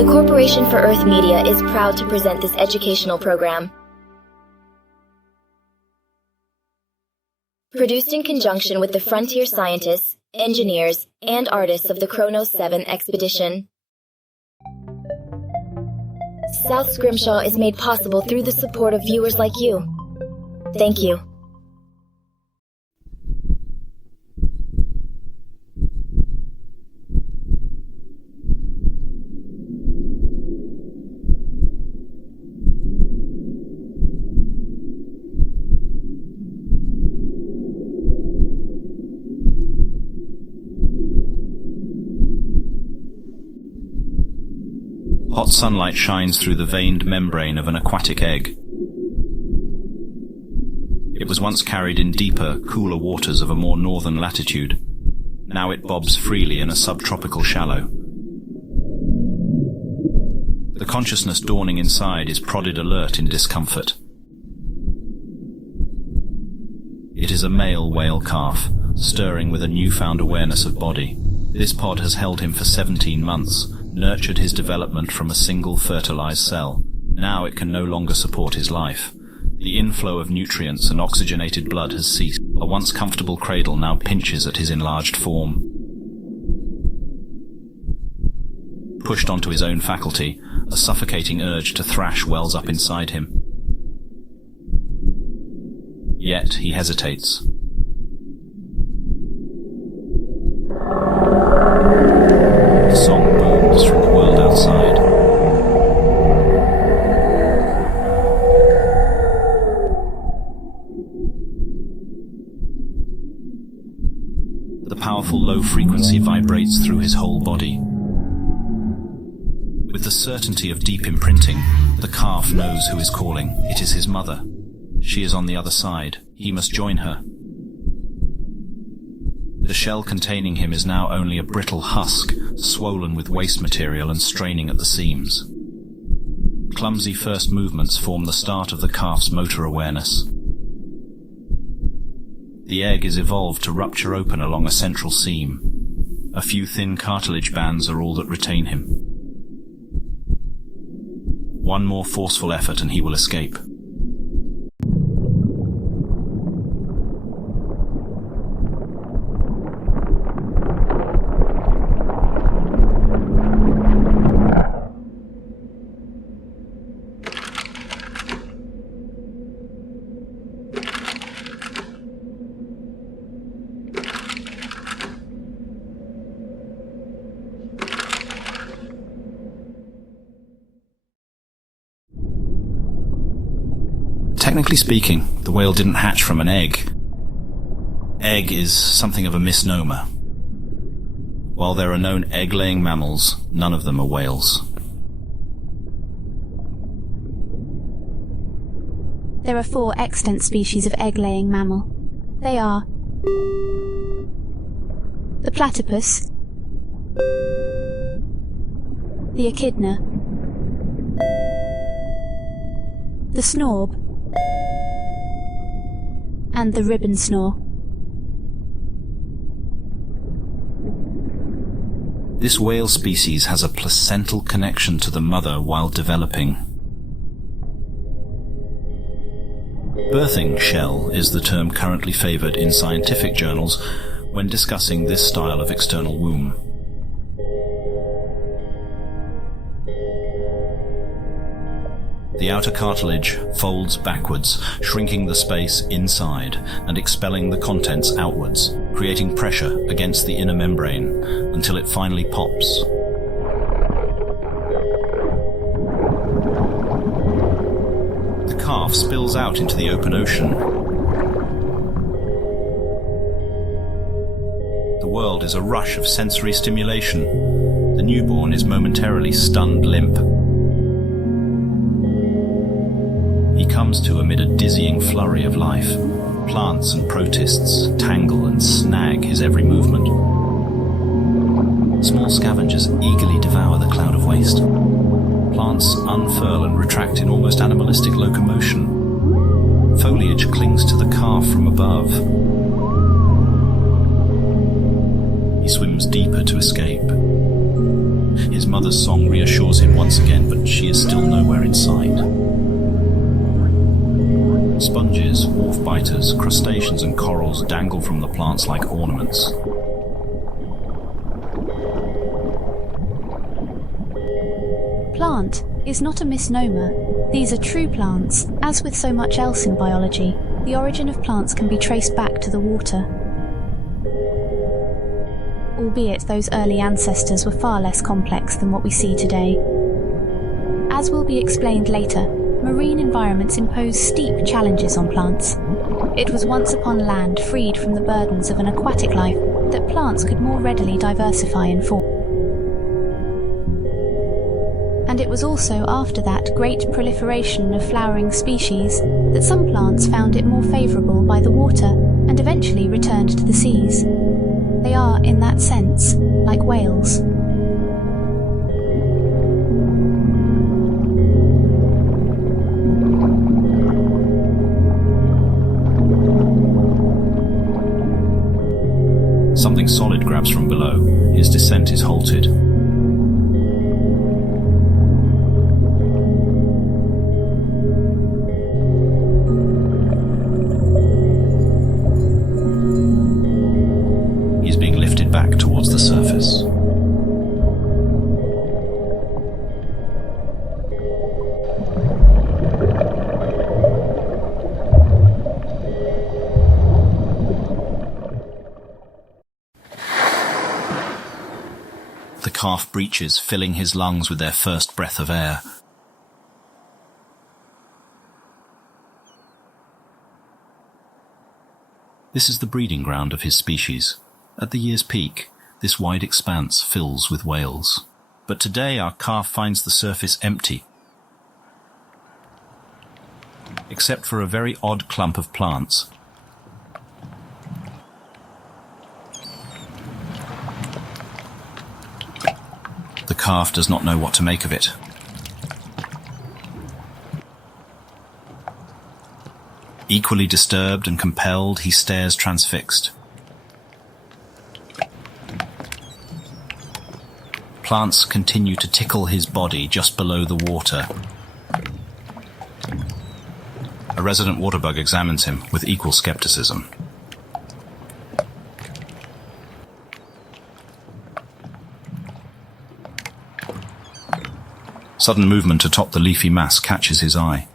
The Corporation for Earth Media is proud to present this educational program. Produced in conjunction with the frontier scientists, engineers, and artists of the Kronos 7 expedition. South Scrimshaw is made possible through the support of viewers like you. Thank you. Hot sunlight shines through the veined membrane of an aquatic egg. It was once carried in deeper, cooler waters of a more northern latitude. Now it bobs freely in a subtropical shallow. The consciousness dawning inside is prodded alert in discomfort. It is a male whale calf, stirring with a newfound awareness of body. This pod has held him for 17 months, nurtured his development from a single fertilized cell. Now it can no longer support his life. The inflow of nutrients and oxygenated blood has ceased. A once comfortable cradle now pinches at his enlarged form. Pushed onto his own faculty, a suffocating urge to thrash wells up inside him. Yet he hesitates. The song booms from the world outside. The powerful low frequency vibrates through his whole body. With the certainty of deep imprinting, the calf knows who is calling. It is his mother. She is on the other side. He must join her. The shell containing him is now only a brittle husk, swollen with waste material and straining at the seams. Clumsy first movements form the start of the calf's motor awareness. The egg is evolved to rupture open along a central seam. A few thin cartilage bands are all that retain him. One more forceful effort and he will escape. Technically speaking, the whale didn't hatch from an egg. Egg is something of a misnomer. While there are known egg-laying mammals, none of them are whales. There are 4 extant species of egg-laying mammal. They are the platypus, the echidna, the snorb, and the ribbon snore. This whale species has a placental connection to the mother while developing. Birthing shell is the term currently favored in scientific journals when discussing this style of external womb. The outer cartilage folds backwards, shrinking the space inside and expelling the contents outwards, creating pressure against the inner membrane until it finally pops. The calf spills out into the open ocean. The world is a rush of sensory stimulation. The newborn is momentarily stunned limp. He comes to amid a dizzying flurry of life. Plants and protists tangle and snag his every movement. Small scavengers eagerly devour the cloud of waste. Plants unfurl and retract in almost animalistic locomotion. Foliage clings to the calf from above. He swims deeper to escape. His mother's song reassures him once again, but she is still nowhere in sight. Sponges, wharf biters, crustaceans and corals dangle from the plants like ornaments. Plant is not a misnomer. These are true plants. As with so much else in biology, the origin of plants can be traced back to the water. Albeit those early ancestors were far less complex than what we see today. As will be explained later, marine environments impose steep challenges on plants. It was once upon land freed from the burdens of an aquatic life that plants could more readily diversify and form. And it was also after that great proliferation of flowering species that some plants found it more favourable by the water and eventually returned to the seas. They are, in that sense, like whales. Something solid grabs from below. His descent is halted. He's being lifted back towards the surface. The calf breaches, filling his lungs with their first breath of air. This is the breeding ground of his species. At the year's peak, this wide expanse fills with whales. But today our calf finds the surface empty, except for a very odd clump of plants. The calf does not know what to make of it. Equally disturbed and compelled, he stares transfixed. Plants continue to tickle his body just below the water. A resident waterbug examines him with equal skepticism. Sudden movement atop the leafy mass catches his eye.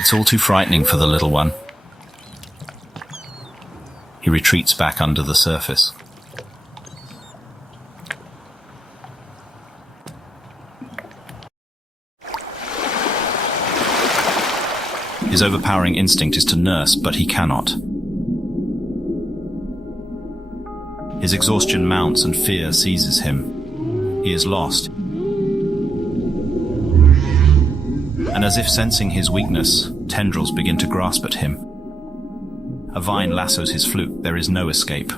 It's all too frightening for the little one. He retreats back under the surface. His overpowering instinct is to nurse, but he cannot. His exhaustion mounts and fear seizes him. He is lost. And as if sensing his weakness, tendrils begin to grasp at him. A vine lassos his fluke. There is no escape.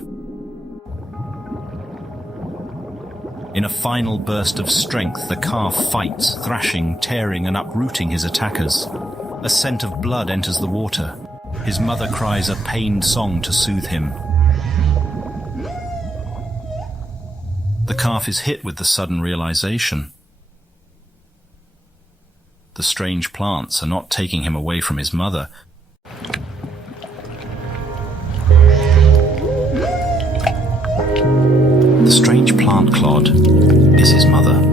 In a final burst of strength, the calf fights, thrashing, tearing, and uprooting his attackers. A scent of blood enters the water. His mother cries a pained song to soothe him. The calf is hit with the sudden realization. The strange plants are not taking him away from his mother. The strange plant clod is his mother.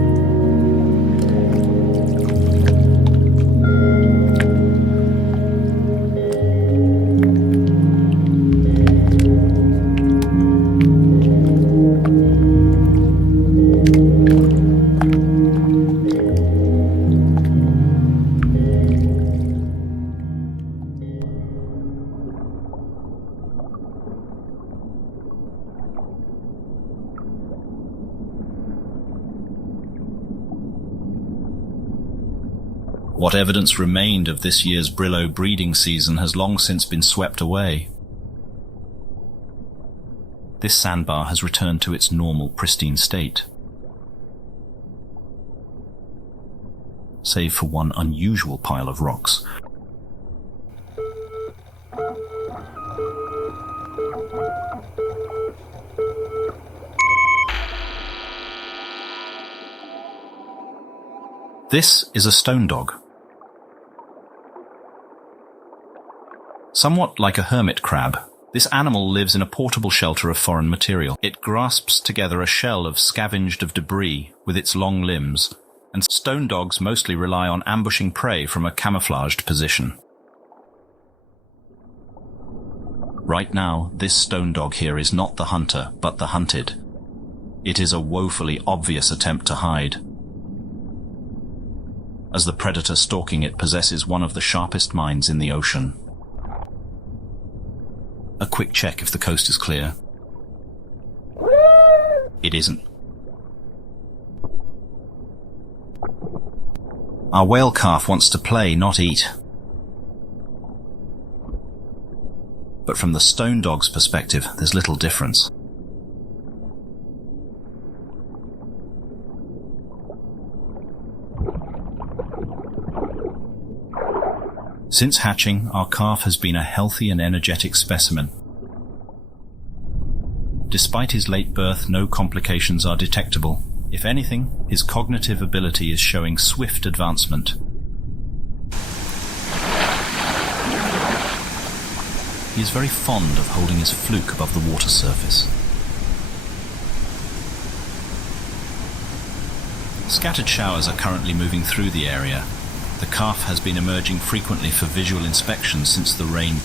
What evidence remained of this year's Brillo breeding season has long since been swept away. This sandbar has returned to its normal, pristine state. save for one unusual pile of rocks. This is a stone dog. Somewhat like a hermit crab, this animal lives in a portable shelter of foreign material. It grasps together a shell scavenged of debris with its long limbs, and stone dogs mostly rely on ambushing prey from a camouflaged position. Right now, this stone dog here is not the hunter, but the hunted. It is a woefully obvious attempt to hide, as the predator stalking it possesses one of the sharpest minds in the ocean. A quick check if the coast is clear. It isn't. Our whale calf wants to play, not eat. But from the stone dog's perspective, there's little difference. Since hatching, our calf has been a healthy and energetic specimen. Despite his late birth, no complications are detectable. If anything, his cognitive ability is showing swift advancement. He is very fond of holding his fluke above the water surface. Scattered showers are currently moving through the area. The calf has been emerging frequently for visual inspection since the rain.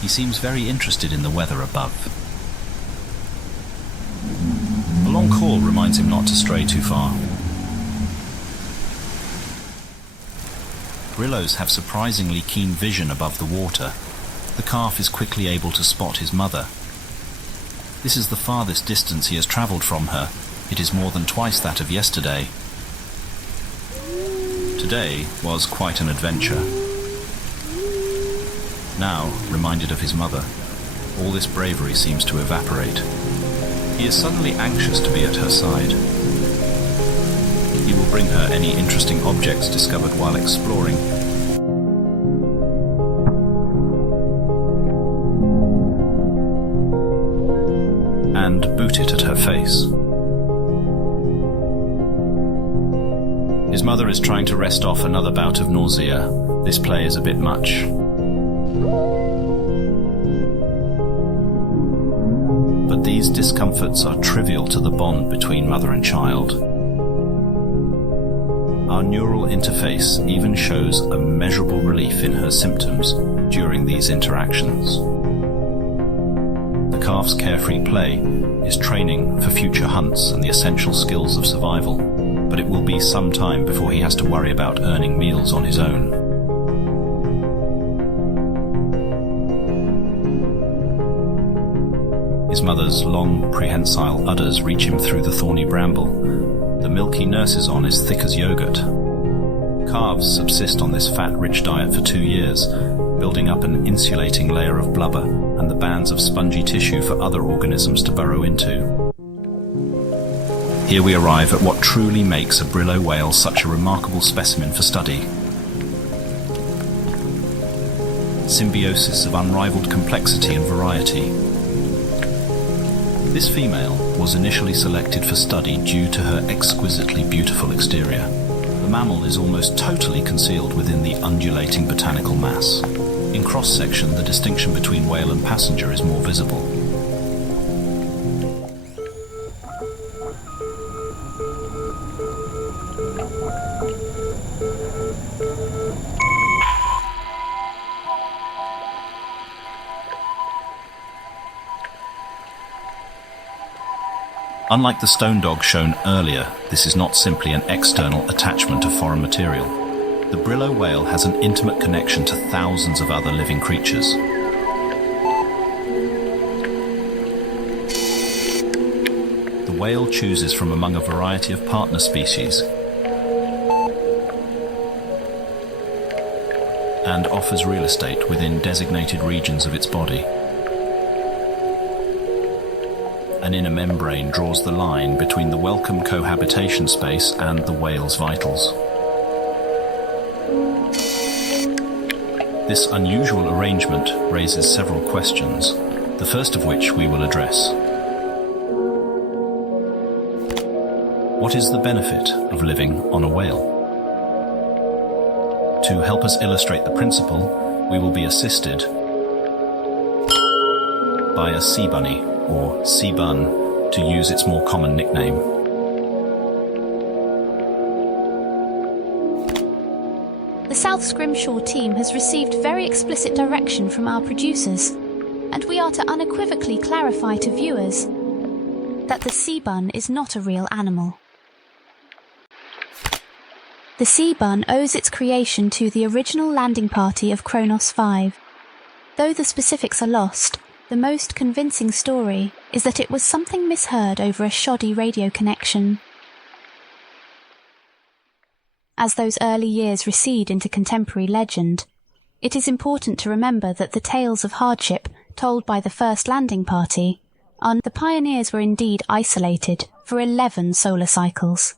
He seems very interested in the weather above. A long call reminds him not to stray too far. Brillows have surprisingly keen vision above the water. The calf is quickly able to spot his mother. This is the farthest distance he has travelled from her. It is more than twice that of yesterday. Today was quite an adventure. Now, reminded of his mother, all this bravery seems to evaporate. He is suddenly anxious to be at her side. He will bring her any interesting objects discovered while exploring. And boot it at her face. His mother is trying to rest off another bout of nausea. This play is a bit much. But these discomforts are trivial to the bond between mother and child. Our neural interface even shows a measurable relief in her symptoms during these interactions. The calf's carefree play is training for future hunts and the essential skills of survival, but it will be some time before he has to worry about earning meals on his own. His mother's long, prehensile udders reach him through the thorny bramble. The milk he nurses on is thick as yogurt. Calves subsist on this fat-rich diet for 2 years, building up an insulating layer of blubber and the bands of spongy tissue for other organisms to burrow into. Here we arrive at what truly makes a Brillo whale such a remarkable specimen for study. Symbiosis of unrivaled complexity and variety. This female was initially selected for study due to her exquisitely beautiful exterior. The mammal is almost totally concealed within the undulating botanical mass. In cross-section, the distinction between whale and passenger is more visible. Unlike the stone dog shown earlier, this is not simply an external attachment of foreign material. The Brillo whale has an intimate connection to thousands of other living creatures. The whale chooses from among a variety of partner species and offers real estate within designated regions of its body. An inner membrane draws the line between the welcome cohabitation space and the whale's vitals. This unusual arrangement raises several questions, the first of which we will address. What is the benefit of living on a whale? To help us illustrate the principle, we will be assisted by a sea bunny, or sea bun, to use its more common nickname. The South Scrimshaw team has received very explicit direction from our producers, and we are to unequivocally clarify to viewers that the sea bun is not a real animal. The sea bun owes its creation to the original landing party of Kronos 5. Though the specifics are lost, the most convincing story is that it was something misheard over a shoddy radio connection. As those early years recede into contemporary legend, it is important to remember that the tales of hardship told by the first landing party are the pioneers were indeed isolated for 11 solar cycles.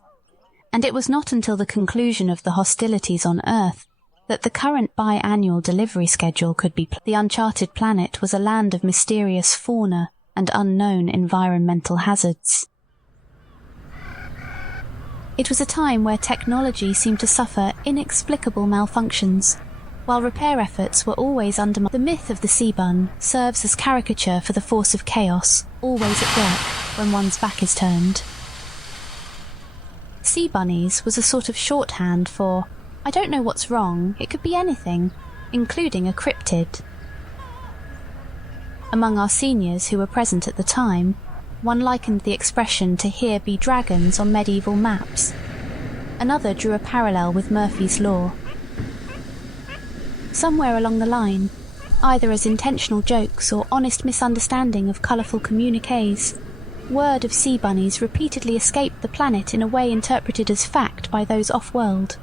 And it was not until the conclusion of the hostilities on Earth that the current biannual delivery schedule could be. The uncharted planet was a land of mysterious fauna and unknown environmental hazards. It was a time where technology seemed to suffer inexplicable malfunctions, while repair efforts were always undermined. The myth of the sea bun serves as caricature for the force of chaos, always at work when one's back is turned. Sea bunnies was a sort of shorthand for, I don't know what's wrong, it could be anything, including a cryptid. Among our seniors who were present at the time, one likened the expression to "here be dragons" on medieval maps. Another drew a parallel with Murphy's Law. Somewhere along the line, either as intentional jokes or honest misunderstanding of colourful communiques, word of sea bunnies repeatedly escaped the planet in a way interpreted as fact by those off-world.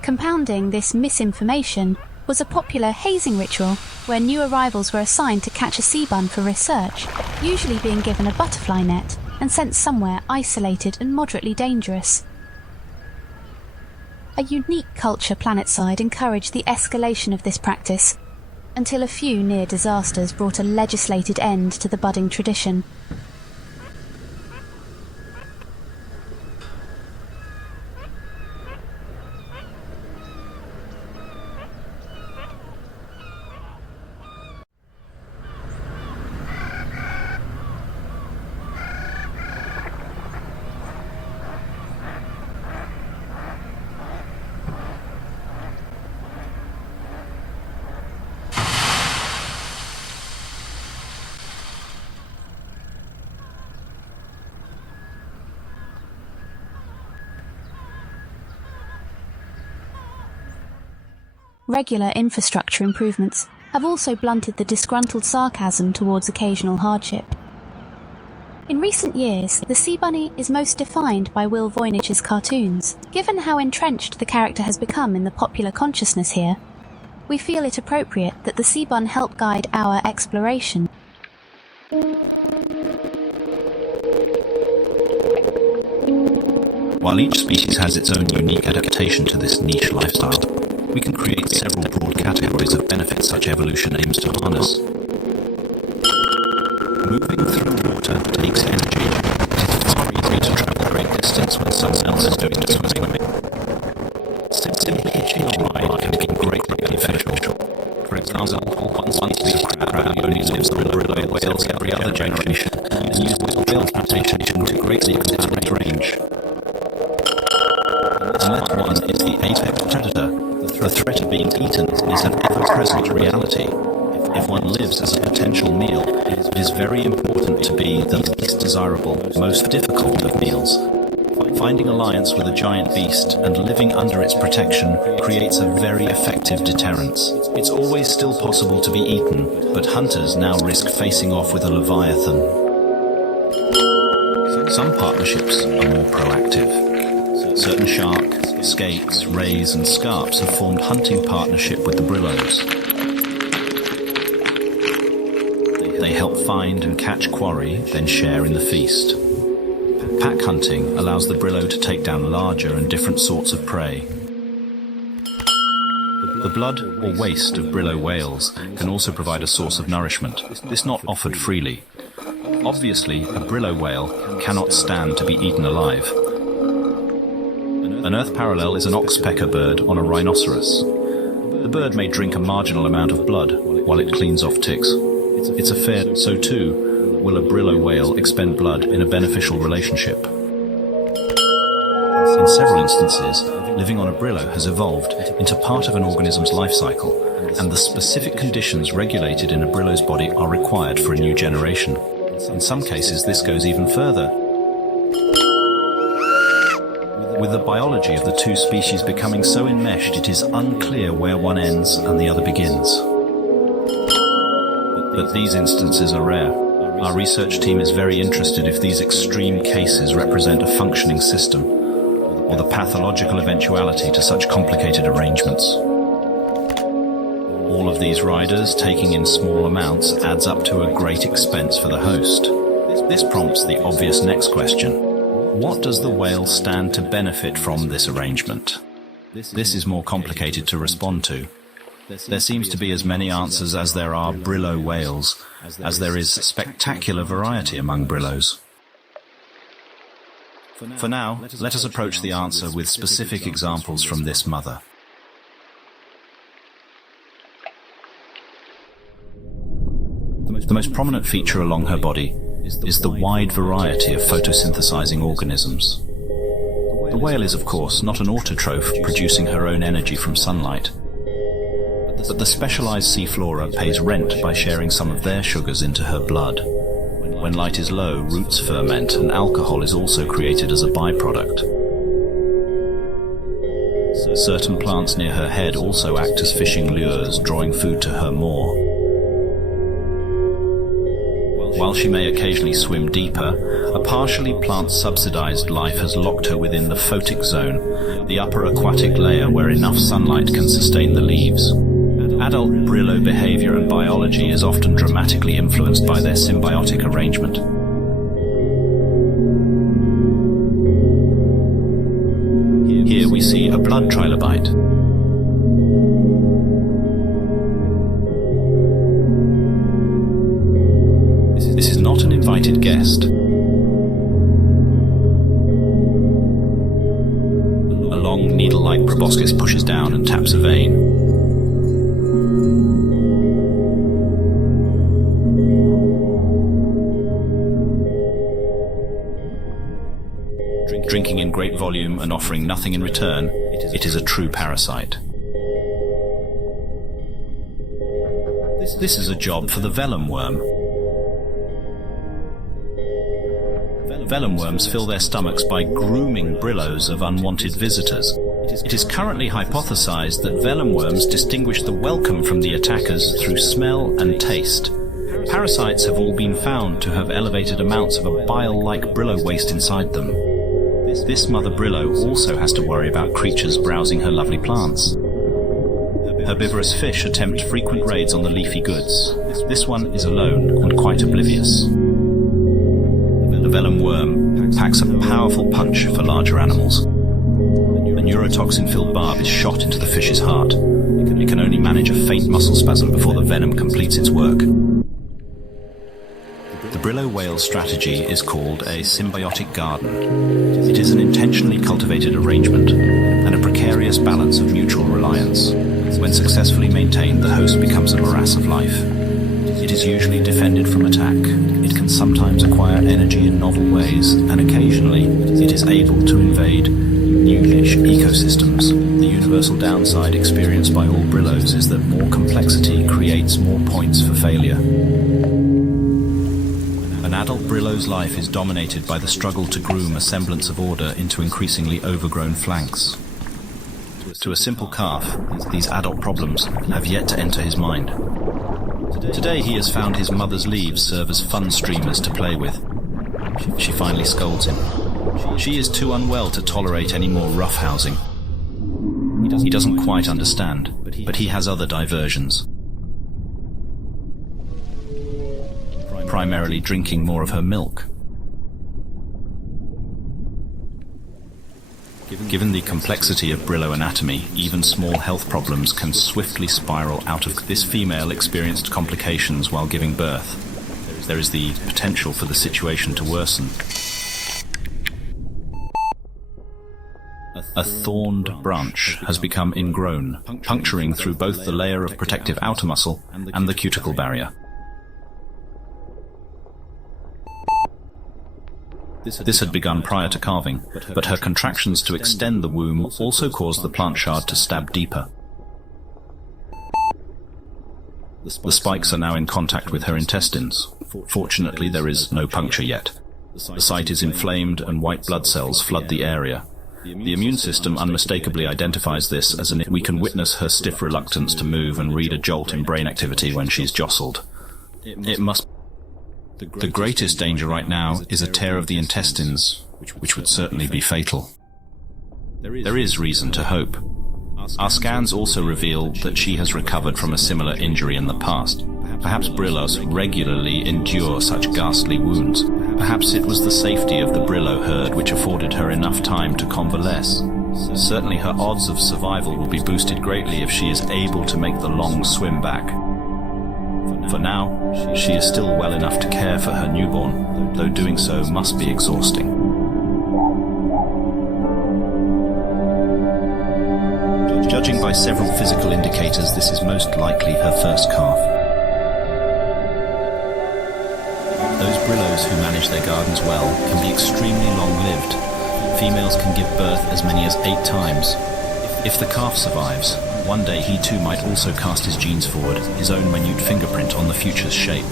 Compounding this misinformation was a popular hazing ritual where new arrivals were assigned to catch a sea bun for research, usually being given a butterfly net and sent somewhere isolated and moderately dangerous. A unique culture planetside encouraged the escalation of this practice, until a few near disasters brought a legislated end to the budding tradition. Regular infrastructure improvements have also blunted the disgruntled sarcasm towards occasional hardship. In recent years, the sea bunny is most defined by Will Voynich's cartoons. Given how entrenched the character has become in the popular consciousness here, we feel it appropriate that the sea bun help guide our exploration. While each species has its own unique adaptation to this niche lifestyle, we can create several broad categories of benefits such evolution aims to harness. Moving through water takes energy. It is far easier to travel a great distance when someone else is doing the swimming. Simply hitching a ride can be greatly beneficial. For example, one species of crab only lives on below whales every other generation and uses whale transportation to greatly extend its range. Unless one is the apex predator, the threat of being eaten is an ever-present reality. If one lives as a potential meal, it is very important to be the least desirable, most difficult of meals. Finding alliance with a giant beast and living under its protection creates a very effective deterrence. It's always still possible to be eaten, but hunters now risk facing off with a leviathan. Some partnerships are more proactive. Certain shark, skates, rays and scarps have formed hunting partnership with the brillos. They help find and catch quarry, then share in the feast. Pack hunting allows the brillo to take down larger and different sorts of prey. The blood or waste of brillo whales can also provide a source of nourishment, this not offered freely. Obviously, a brillo whale cannot stand to be eaten alive. An Earth parallel is an oxpecker bird on a rhinoceros. The bird may drink a marginal amount of blood while it cleans off ticks. It's a fair, so too will a brillo whale expend blood in a beneficial relationship. In several instances, living on a brillo has evolved into part of an organism's life cycle, and the specific conditions regulated in a brillo's body are required for a new generation. In some cases, this goes even further, with the biology of the two species becoming so enmeshed it is unclear where one ends and the other begins. But these instances are rare. Our research team is very interested if these extreme cases represent a functioning system, or the pathological eventuality to such complicated arrangements. All of these riders taking in small amounts adds up to a great expense for the host. This prompts the obvious next question. What does the whale stand to benefit from this arrangement? This is more complicated to respond to. There seems to be as many answers as there are brillo whales, as there is spectacular variety among brillos. For now, let us approach the answer with specific examples from this mother. The most prominent feature along her body is the wide variety of photosynthesizing organisms. The whale is, of course, not an autotroph producing her own energy from sunlight, but the specialized sea flora pays rent by sharing some of their sugars into her blood. When light is low, roots ferment, and alcohol is also created as a byproduct. Certain plants near her head also act as fishing lures, drawing food to her maw. While she may occasionally swim deeper, a partially plant-subsidized life has locked her within the photic zone, the upper aquatic layer where enough sunlight can sustain the leaves. Adult brillo behavior and biology is often dramatically influenced by their symbiotic arrangement. Here we see a blood trilobite. This is not an invited guest. A long needle-like proboscis pushes down and taps a vein. Drinking in great volume and offering nothing in return, it is a true parasite. This is a job for the vellum worm. Vellum worms fill their stomachs by grooming brillos of unwanted visitors. It is currently hypothesized that vellum worms distinguish the welcome from the attackers through smell and taste. Parasites have all been found to have elevated amounts of a bile-like brillo waste inside them. This mother brillo also has to worry about creatures browsing her lovely plants. Herbivorous fish attempt frequent raids on the leafy goods. This one is alone and quite oblivious. The vellum worm packs a powerful punch for larger animals. A neurotoxin-filled barb is shot into the fish's heart. It can only manage a faint muscle spasm before the venom completes its work. The brillo whale strategy is called a symbiotic garden. It is an intentionally cultivated arrangement and a precarious balance of mutual reliance. When successfully maintained, the host becomes a morass of life. It is usually defended from attack. It can sometimes acquire energy in novel ways, and occasionally it is able to invade new niche ecosystems. The universal downside experienced by all brillos is that more complexity creates more points for failure. An adult brillo's life is dominated by the struggle to groom a semblance of order into increasingly overgrown flanks. To a simple calf, these adult problems have yet to enter his mind. Today he has found his mother's leaves serve as fun streamers to play with. She finally scolds him. She is too unwell to tolerate any more roughhousing. He doesn't quite understand, but he has other diversions. Primarily drinking more of her milk. Given the complexity of Brillo anatomy, even small health problems can swiftly spiral out of. This female experienced complications while giving birth. There is the potential for the situation to worsen. A thorned branch has become ingrown, puncturing through both the layer of protective outer muscle and the cuticle barrier. This had begun prior to carving, but her contractions to extend the womb also caused the plant shard to stab deeper. The spikes are now in contact with her intestines. Fortunately, there is no puncture yet. The site is inflamed and white blood cells flood the area. The immune system unmistakably identifies this as we can witness her stiff reluctance to move and read a jolt in brain activity when she's jostled. It must. The greatest danger right now is a tear of the intestines, which would certainly be fatal. There is reason to hope. Our scans also reveal that she has recovered from a similar injury in the past. Perhaps Brillos regularly endure such ghastly wounds. Perhaps it was the safety of the Brillo herd which afforded her enough time to convalesce. Certainly her odds of survival will be boosted greatly if she is able to make the long swim back. For now, she is still well enough to care for her newborn, though doing so must be exhausting. Judging by several physical indicators, this is most likely her first calf. Those Brillos who manage their gardens well can be extremely long-lived. Females can give birth as many as 8 times. If the calf survives, one day he too might also cast his genes forward, his own minute fingerprint on the future's shape.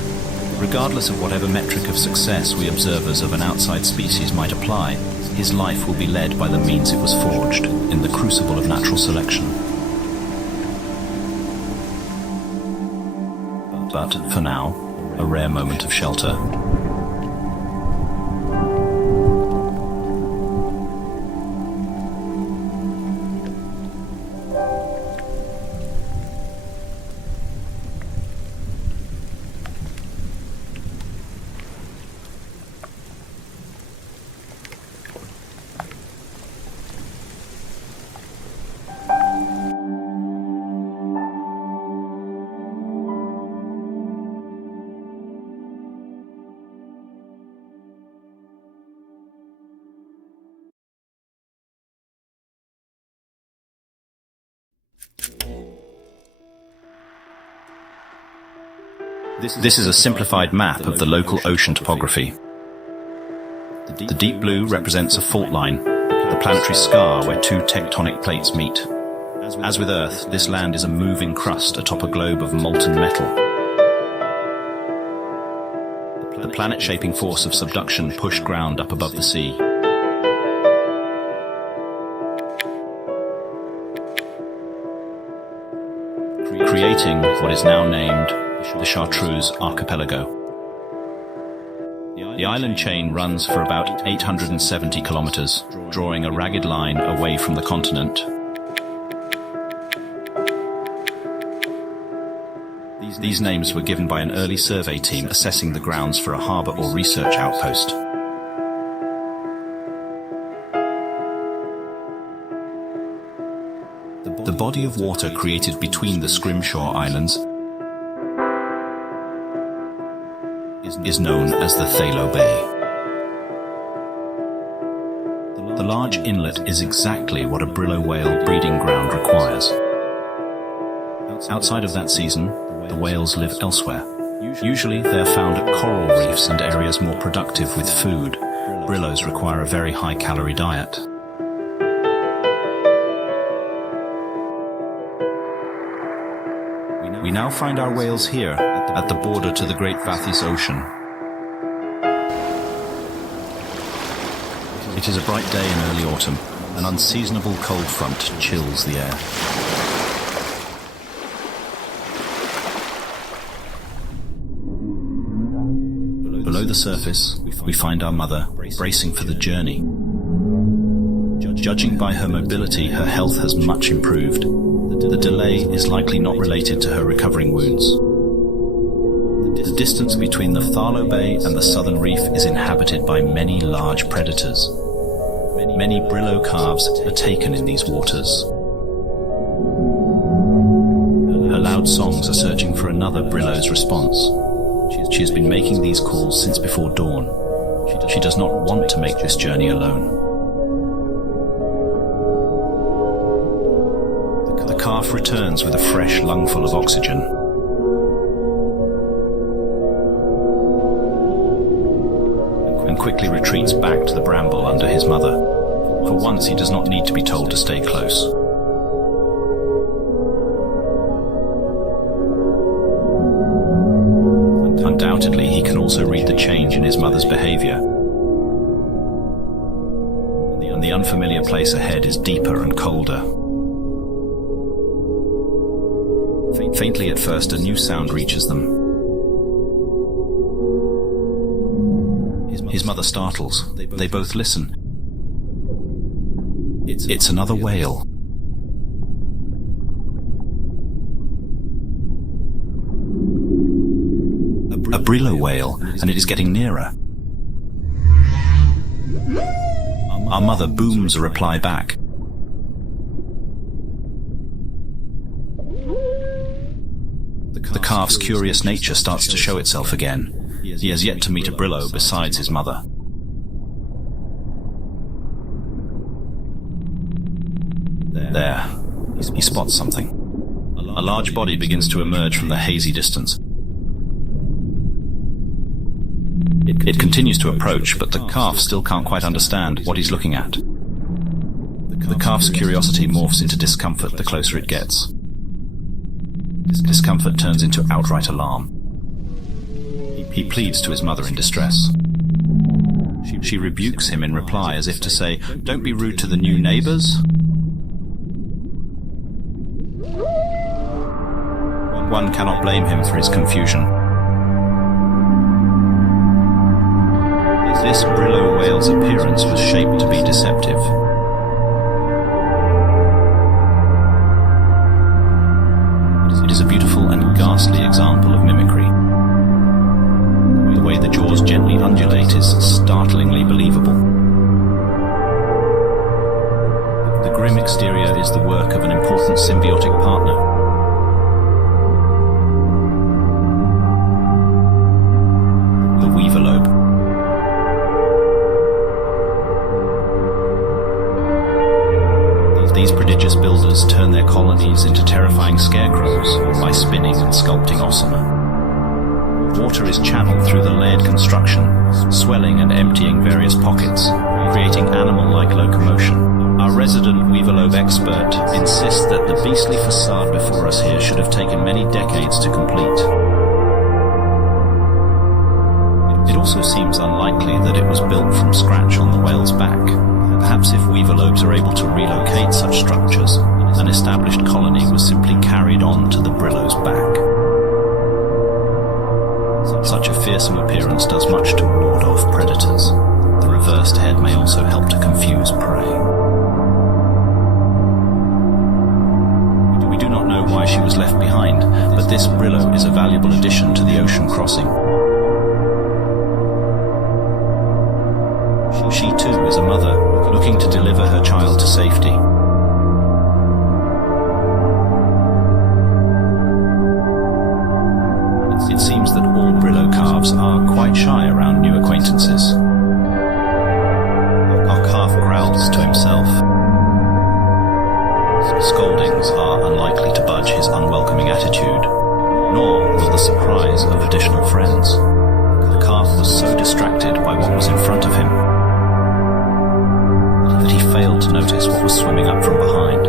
Regardless of whatever metric of success we observers of an outside species might apply, his life will be led by the means it was forged, in the crucible of natural selection. But, for now, a rare moment of shelter. This is a simplified map of the local ocean topography. The deep blue represents a fault line, the planetary scar where 2 tectonic plates meet. As with Earth, this land is a moving crust atop a globe of molten metal. The planet-shaping force of subduction pushed ground up above the sea. Creating what is now named the Chartreuse Archipelago. The island chain runs for about 870 kilometers, drawing a ragged line away from the continent. These names were given by an early survey team assessing the grounds for a harbor or research outpost. The body of water created between the Scrimshaw Islands is known as the Thalo Bay. The large inlet is exactly what a Brillo whale breeding ground requires. Outside of that season, the whales live elsewhere. Usually they are found at coral reefs and areas more productive with food. Brillos require a very high-calorie diet. We now find our whales here, at the border to the Great Bathys Ocean. It is a bright day in early autumn. An unseasonable cold front chills the air. Below the surface, we find our mother bracing for the journey. Judging by her mobility, her health has much improved. The delay is likely not related to her recovering wounds. The distance between the Thalo Bay and the southern reef is inhabited by many large predators. Many Brillo calves are taken in these waters. Her loud songs are searching for another Brillo's response. She has been making these calls since before dawn. She does not want to make this journey alone. The calf returns with a fresh lungful of oxygen. And quickly retreats back to the bramble under his mother. For once, he does not need to be told to stay close. Undoubtedly, he can also read the change in his mother's behavior. And the unfamiliar place ahead is deeper and colder. Faintly at first, a new sound reaches them. His mother startles. They both listen. It's another whale. A Brillo whale, and it is getting nearer. Our mother booms a reply back. The calf's curious nature starts to show itself again. He has yet to meet a Brillo besides his mother. There, he spots something. A large body begins to emerge from the hazy distance. It continues to approach, but the calf still can't quite understand what he's looking at. The calf's curiosity morphs into discomfort the closer it gets. Discomfort turns into outright alarm. He pleads to his mother in distress. She rebukes him in reply as if to say, "Don't be rude to the new neighbors." One cannot blame him for his confusion. This Brillo whale's appearance was shaped to be deceptive. It is a beautiful and ghastly example of mimicry. The way the jaws gently undulate is startlingly believable. The grim exterior is the work of an important symbiotic partner. The weaver lobe. These prodigious builders turn their colonies into terrifying scarecrows by spinning and sculpting ossamer. Water is channeled through the layered construction, swelling and emptying various pockets, creating animal-like locomotion. Our resident weaver lobe expert insists that the beastly facade before us here should have taken many decades to complete. It also seems unlikely that it was built from scratch on the whale's back. Perhaps if weaver lobes are able to relocate such structures, an established colony was simply carried on to the Brillo's back. Such a fearsome appearance does much to ward off predators. The reversed head may also help to confuse prey. We do not know why she was left behind, but this Brillo is a valuable addition to the ocean crossing. She too is a mother, looking to deliver her child to safety. It seems that all Brillo calves are quite shy around new acquaintances. Our calf growls to himself. Scoldings are unlikely to budge his unwelcoming attitude, nor will the surprise of additional friends. The calf was so distracted by what was in front of him that he failed to notice what was swimming up from behind.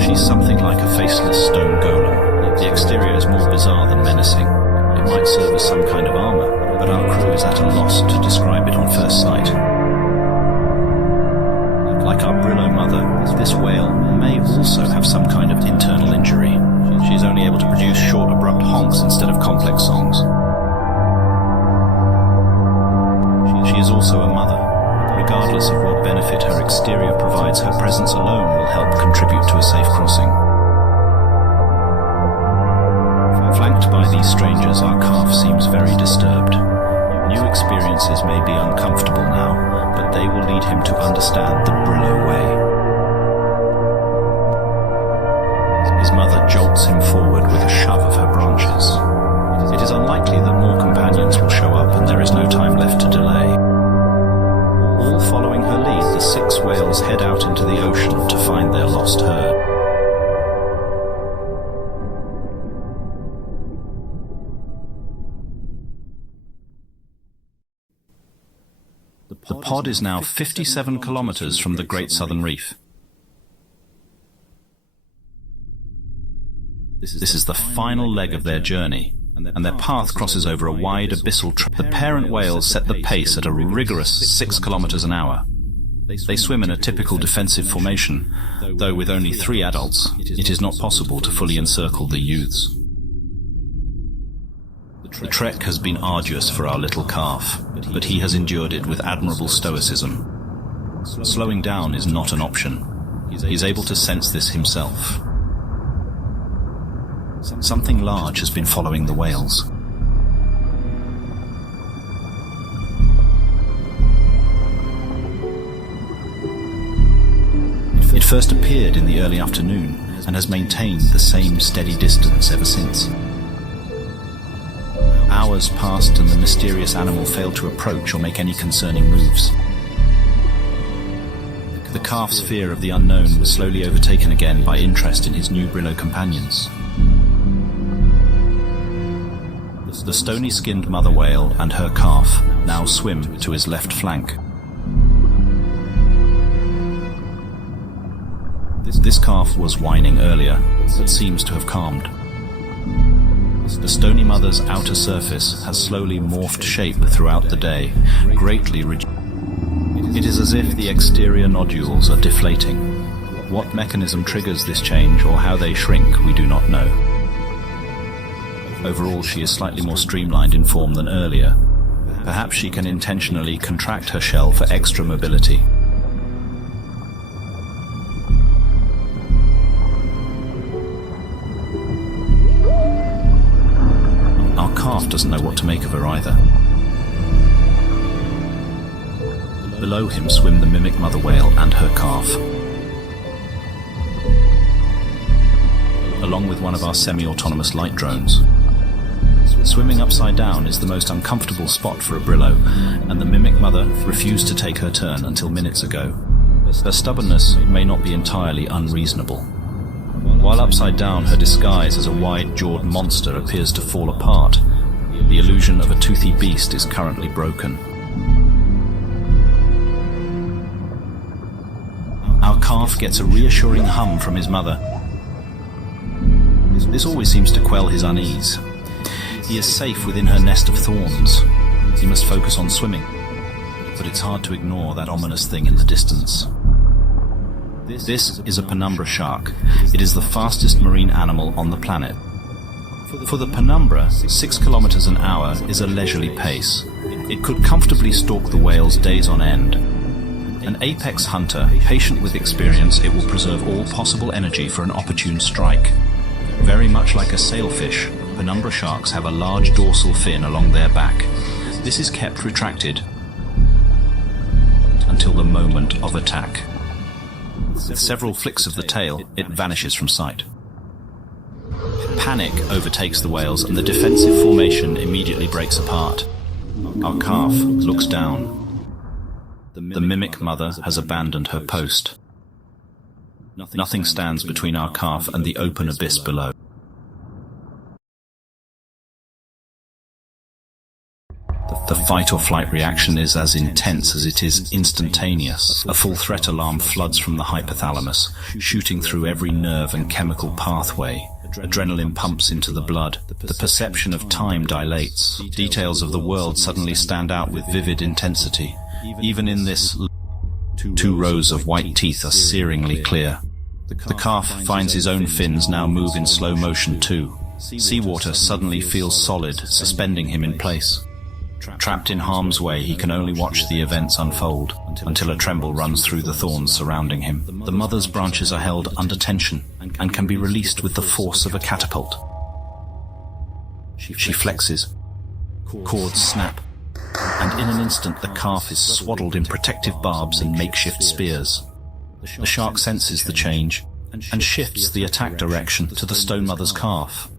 She's something like a faceless stone golem. The exterior is more bizarre than menacing. It might serve as some kind of armor, but our crew is at a loss to describe it on first sight. Like our Brillo mother, this whale may also have some kind of internal injury. She is only able to produce short, abrupt honks instead of complex songs. She is also a mother. Regardless of what benefit her exterior provides, her presence alone will help contribute to a safe crossing. Flanked by these strangers, our calf seems very disturbed. New experiences may be uncomfortable now, but they will lead him to understand the Brillo way. His mother jolts him forward with a shove of her branches. It is unlikely that more companions will show up, and there is no time left to delay. All following her lead, the 6 whales head out into the ocean to find their lost herd. The pod is now 57 kilometers from the Great Southern Reef. This is the final leg of their journey, and their path crosses over a wide abyssal track. The parent whales set the pace at a rigorous 6 kilometers an hour. They swim in a typical defensive formation, though with only 3 adults, it is not possible to fully encircle the youths. The trek has been arduous for our little calf, but he has endured it with admirable stoicism. Slowing down is not an option. He is able to sense this himself. Something large has been following the whales. It first appeared in the early afternoon and has maintained the same steady distance ever since. Hours passed and the mysterious animal failed to approach or make any concerning moves. The calf's fear of the unknown was slowly overtaken again by interest in his new Brillo companions. The stony-skinned mother whale and her calf now swim to his left flank. This calf was whining earlier, but seems to have calmed. The stony mother's outer surface has slowly morphed shape throughout the day, greatly It is as if the exterior nodules are deflating. What mechanism triggers this change or how they shrink, we do not know. Overall, she is slightly more streamlined in form than earlier. Perhaps she can intentionally contract her shell for extra mobility. Our calf doesn't know what to make of her either. Below him swim the mimic mother whale and her calf, along with one of our semi-autonomous light drones. Swimming upside down is the most uncomfortable spot for a Brillo, and the mimic mother refused to take her turn until minutes ago. Her stubbornness may not be entirely unreasonable. While upside down, her disguise as a wide-jawed monster appears to fall apart. The illusion of a toothy beast is currently broken. Our calf gets a reassuring hum from his mother. This always seems to quell his unease. He is safe within her nest of thorns. He must focus on swimming, but it's hard to ignore that ominous thing in the distance. This is a penumbra shark. It is the fastest marine animal on the planet. For the penumbra, 6 kilometers an hour is a leisurely pace. It could comfortably stalk the whales days on end. An apex hunter, patient with experience, it will preserve all possible energy for an opportune strike. Very much like a sailfish, penumbra sharks have a large dorsal fin along their back. This is kept retracted until the moment of attack. With several flicks of the tail, it vanishes from sight. Panic overtakes the whales and the defensive formation immediately breaks apart. Our calf looks down. The mimic mother has abandoned her post. Nothing stands between our calf and the open abyss below. The fight or flight reaction is as intense as it is instantaneous. A full threat alarm floods from the hypothalamus, shooting through every nerve and chemical pathway. Adrenaline pumps into the blood. The perception of time dilates. Details of the world suddenly stand out with vivid intensity. Even in this, 2 rows of white teeth are searingly clear. The calf finds his own fins now move in slow motion too. Seawater suddenly feels solid, suspending him in place. Trapped in harm's way, he can only watch the events unfold until a tremble runs through the thorns surrounding him. The mother's branches are held under tension and can be released with the force of a catapult. She flexes. Cords snap. and in an instant the calf is swaddled in protective barbs and makeshift spears. The shark senses the change and shifts the attack direction to the Stone Mother's calf,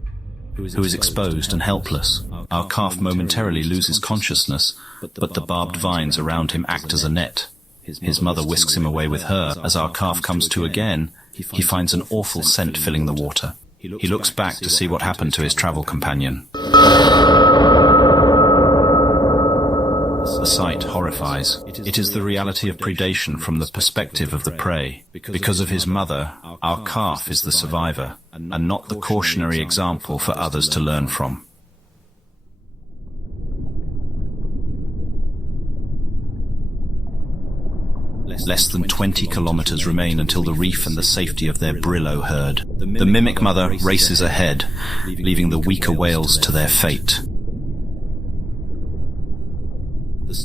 who is exposed and helpless. Our calf momentarily loses consciousness, but the barbed vines around him act as a net. His mother whisks him away with her. As our calf comes to again, he finds an awful scent filling the water. He looks back to see what happened to his travel companion. The sight horrifies. It is the reality of predation from the perspective of the prey. Because of his mother, our calf is the survivor, and not the cautionary example for others to learn from. Less than 20 kilometers remain until the reef and the safety of their Brillo herd. The mimic mother races ahead, leaving the weaker whales to their fate.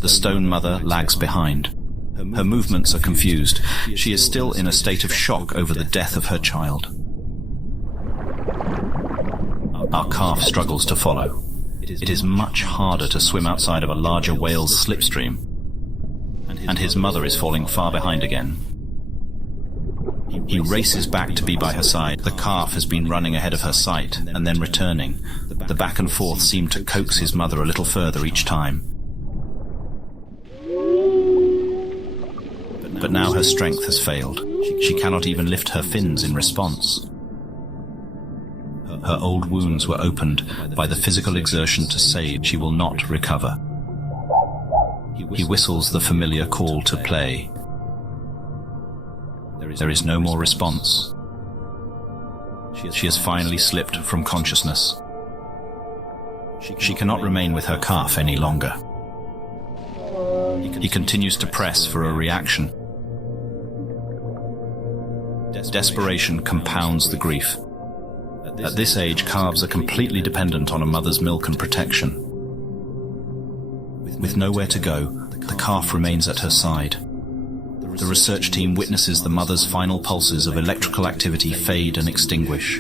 The Stone Mother lags behind. Her movements are confused. She is still in a state of shock over the death of her child. Our calf struggles to follow. It is much harder to swim outside of a larger whale's slipstream, and his mother is falling far behind again. He races back to be by her side. The calf has been running ahead of her sight and then returning. The back and forth seem to coax his mother a little further each time. But now her strength has failed. She cannot even lift her fins in response. Her old wounds were opened by the physical exertion to say she will not recover. He whistles the familiar call to play. There is no more response. She has finally slipped from consciousness. She cannot remain with her calf any longer. He continues to press for a reaction. Desperation compounds the grief. At this age, calves are completely dependent on a mother's milk and protection. With nowhere to go, the calf remains at her side. The research team witnesses the mother's final pulses of electrical activity fade and extinguish.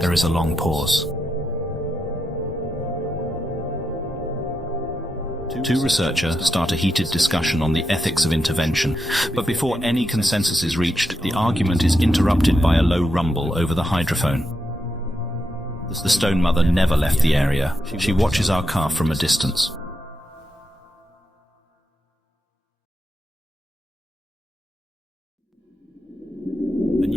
There is a long pause. Two researchers start a heated discussion on the ethics of intervention, but before any consensus is reached, the argument is interrupted by a low rumble over the hydrophone. The Stone Mother never left the area. She watches our calf from a distance.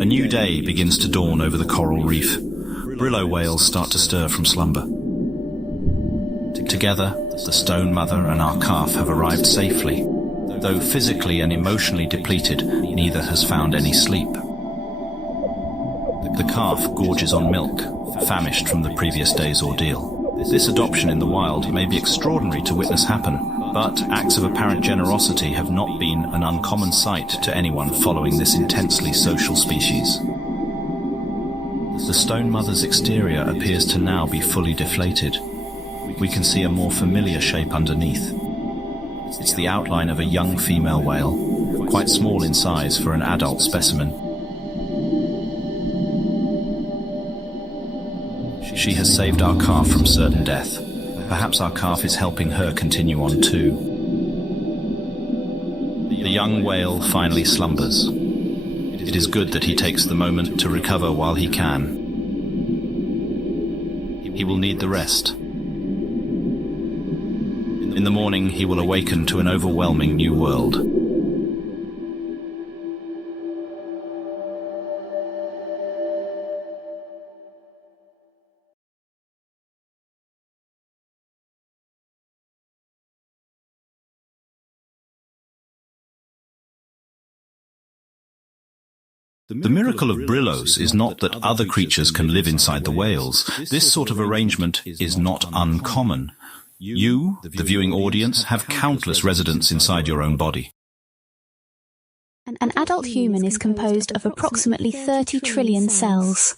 A new day begins to dawn over the coral reef. Brillo whales start to stir from slumber. Together, the Stone Mother and our calf have arrived safely. Though physically and emotionally depleted, neither has found any sleep. The calf gorges on milk, famished from the previous day's ordeal. This adoption in the wild may be extraordinary to witness happen, but acts of apparent generosity have not been an uncommon sight to anyone following this intensely social species. The Stone Mother's exterior appears to now be fully deflated. We can see a more familiar shape underneath. It's the outline of a young female whale, quite small in size for an adult specimen. She has saved our calf from certain death. Perhaps our calf is helping her continue on too. The young whale finally slumbers. It is good that he takes the moment to recover while he can. He will need the rest. In the morning, he will awaken to an overwhelming new world. The miracle of Brillos is not that other creatures can live inside the whales. This sort of arrangement is not uncommon. You, the viewing audience, have countless residents inside your own body. An adult human is composed of approximately 30 trillion cells.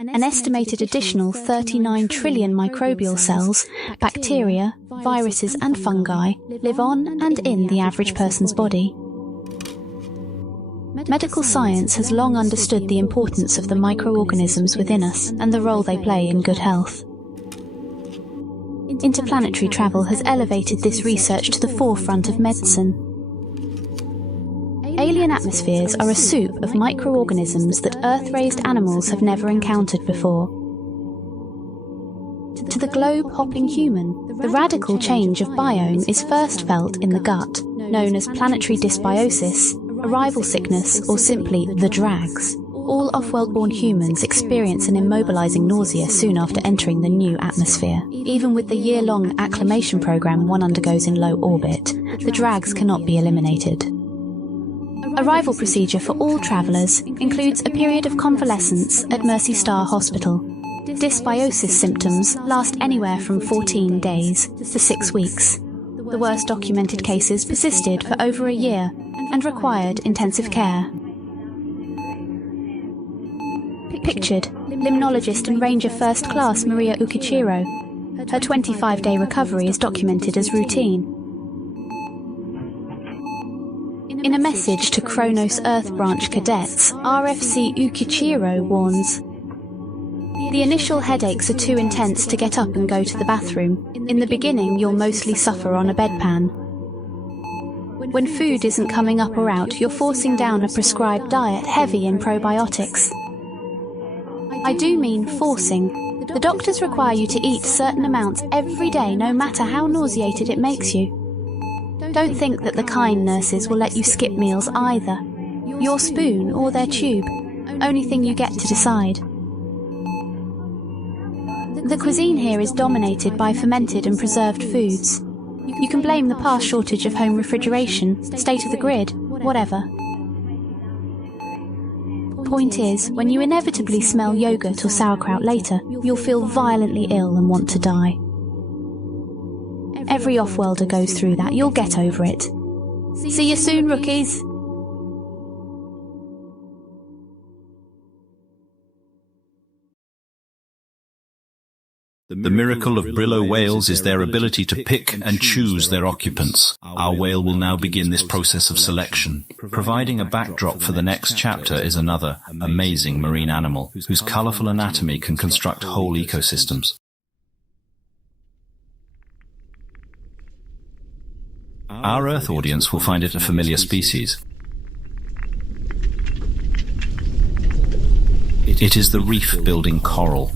An estimated additional 39 trillion microbial cells, bacteria, viruses and fungi live on and in the average person's body. Medical science has long understood the importance of the microorganisms within us and the role they play in good health. Interplanetary travel has elevated this research to the forefront of medicine. Alien atmospheres are a soup of microorganisms that Earth-raised animals have never encountered before. To the globe-hopping human, the radical change of biome is first felt in the gut, known as planetary dysbiosis, arrival sickness, or simply the drags. All off-world-born humans experience an immobilizing nausea soon after entering the new atmosphere. Even with the year-long acclimation program one undergoes in low orbit, the drags cannot be eliminated. Arrival procedure for all travellers includes a period of convalescence at Mercy Star Hospital. Dysbiosis symptoms last anywhere from 14 days to 6 weeks. The worst documented cases persisted for over a year and required intensive care. Pictured, limnologist and Ranger First Class Maria Ukichiro. Her 25-day recovery is documented as routine. In a message to Kronos Earth Branch cadets, RFC Ukichiro warns, "The initial headaches are too intense to get up and go to the bathroom. In the beginning, you'll mostly suffer on a bedpan. When food isn't coming up or out, you're forcing down a prescribed diet heavy in probiotics. I do mean forcing. The doctors require you to eat certain amounts every day, no matter how nauseated it makes you. Don't think that the kind nurses will let you skip meals either. Your spoon or their tube. Only thing you get to decide." The cuisine here is dominated by fermented and preserved foods. You can blame the past shortage of home refrigeration, state of the grid, whatever. Point is, when you inevitably smell yogurt or sauerkraut later, you'll feel violently ill and want to die. Every off-worlder goes through that. You'll get over it. See you soon, rookies! The miracle of Brillo whales is their ability to pick and choose their occupants. Our whale will now begin this process of selection. Providing a backdrop for the next chapter is another amazing marine animal, whose colourful anatomy can construct whole ecosystems. Our Earth audience will find it a familiar species. It is the reef-building coral.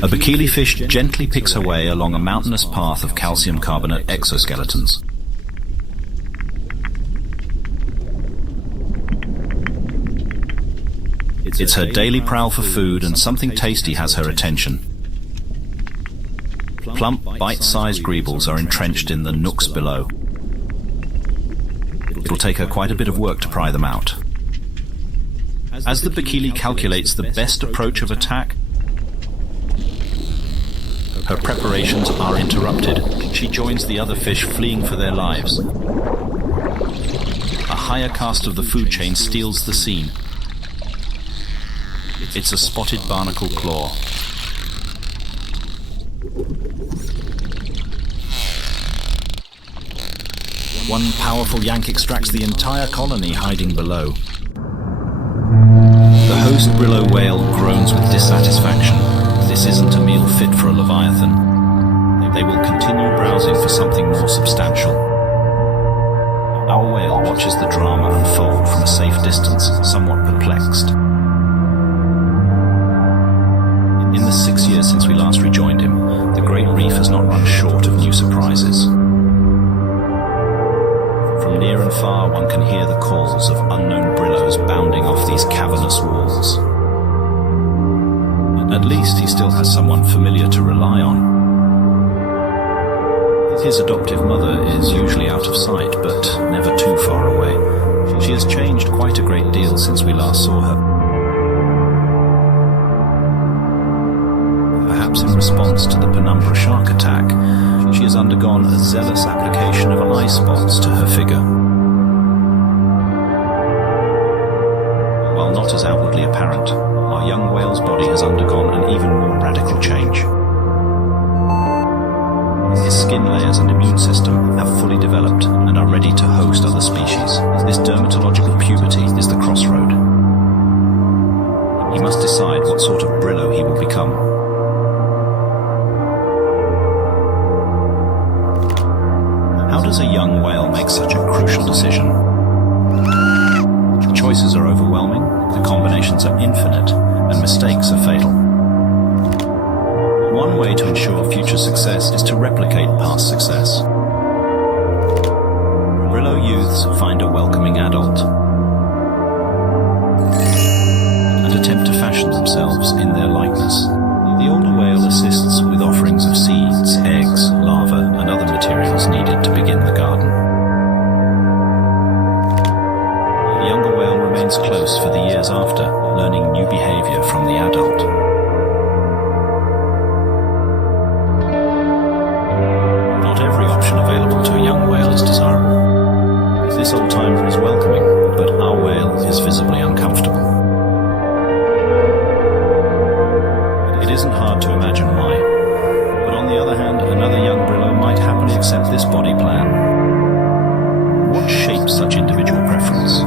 A Bikili fish gently picks her way along a mountainous path of calcium carbonate exoskeletons. It's her daily prowl for food, and something tasty has her attention. Plump, bite-sized greebles are entrenched in the nooks below. It'll take her quite a bit of work to pry them out. As the Bikili calculates the best approach of attack, her preparations are interrupted. She joins the other fish fleeing for their lives. A higher caste of the food chain steals the scene. It's a spotted barnacle claw. One powerful yank extracts the entire colony hiding below. The host Brillo whale groans with dissatisfaction. This isn't a meal fit for a leviathan. They will continue browsing for something more substantial. Our whale watches the drama unfold from a safe distance, somewhat perplexed. In the 6 years since we last rejoined him, the Great Reef has not run short of new surprises. From near and far, one can hear the calls of unknown Brillos bounding off these cavernous walls. At least he still has someone familiar to rely on. His adoptive mother is usually out of sight, but never too far away. She has changed quite a great deal since we last saw her. Perhaps in response to the Penumbra shark attack, she has undergone a zealous application of eye spots to her figure. While not as outwardly apparent, our young whale's body has undergone an even more radical change. His skin skin layers and immune system have fully developed and are ready to host other species. This dermatological puberty is the crossroad. He must decide what sort of Brillo he will become. How does a young whale make such a crucial decision? The choices are overwhelming, the combinations are infinite, and mistakes are fatal. One way to ensure future success is to replicate past success. Brillo youths find a welcoming adult and attempt to fashion themselves in their likeness. The older whale assists with offerings of seeds, eggs, larvae, and other materials needed to begin the garden. The younger whale remains close for the years after, learning new behavior from the adult. Not every option available to a young whale is desirable. This old-timer is welcoming, but our whale is visibly uncomfortable. It isn't hard to imagine why. But on the other hand, another young Brillo might happily accept this body plan. What shapes such individual preference?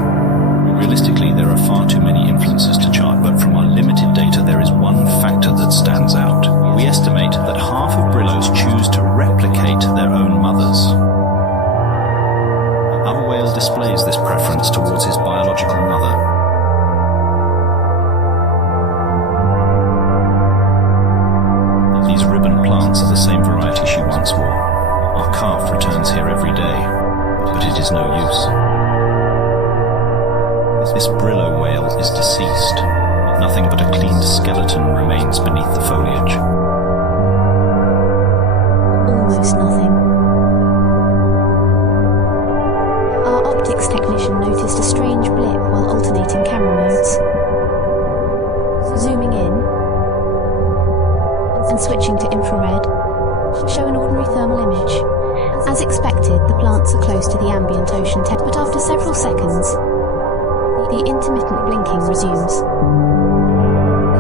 Realistically, there are far too many influences to chart, but from our limited data, there is one factor that stands out. We estimate that half of Brillos choose to replicate their own mothers. Our whale displays this preference towards his biological mother. These ribbon plants are the same variety she once wore. Our calf returns here every day, but it is no use. This Brillo whale is deceased. Nothing but a cleaned skeleton remains beneath the foliage. Almost nothing. Our optics technician noticed a strange blip while alternating camera modes. Zooming in and switching to infrared show an ordinary thermal image. As expected, the plants are close to the ambient ocean but after several seconds, the intermittent blinking resumes.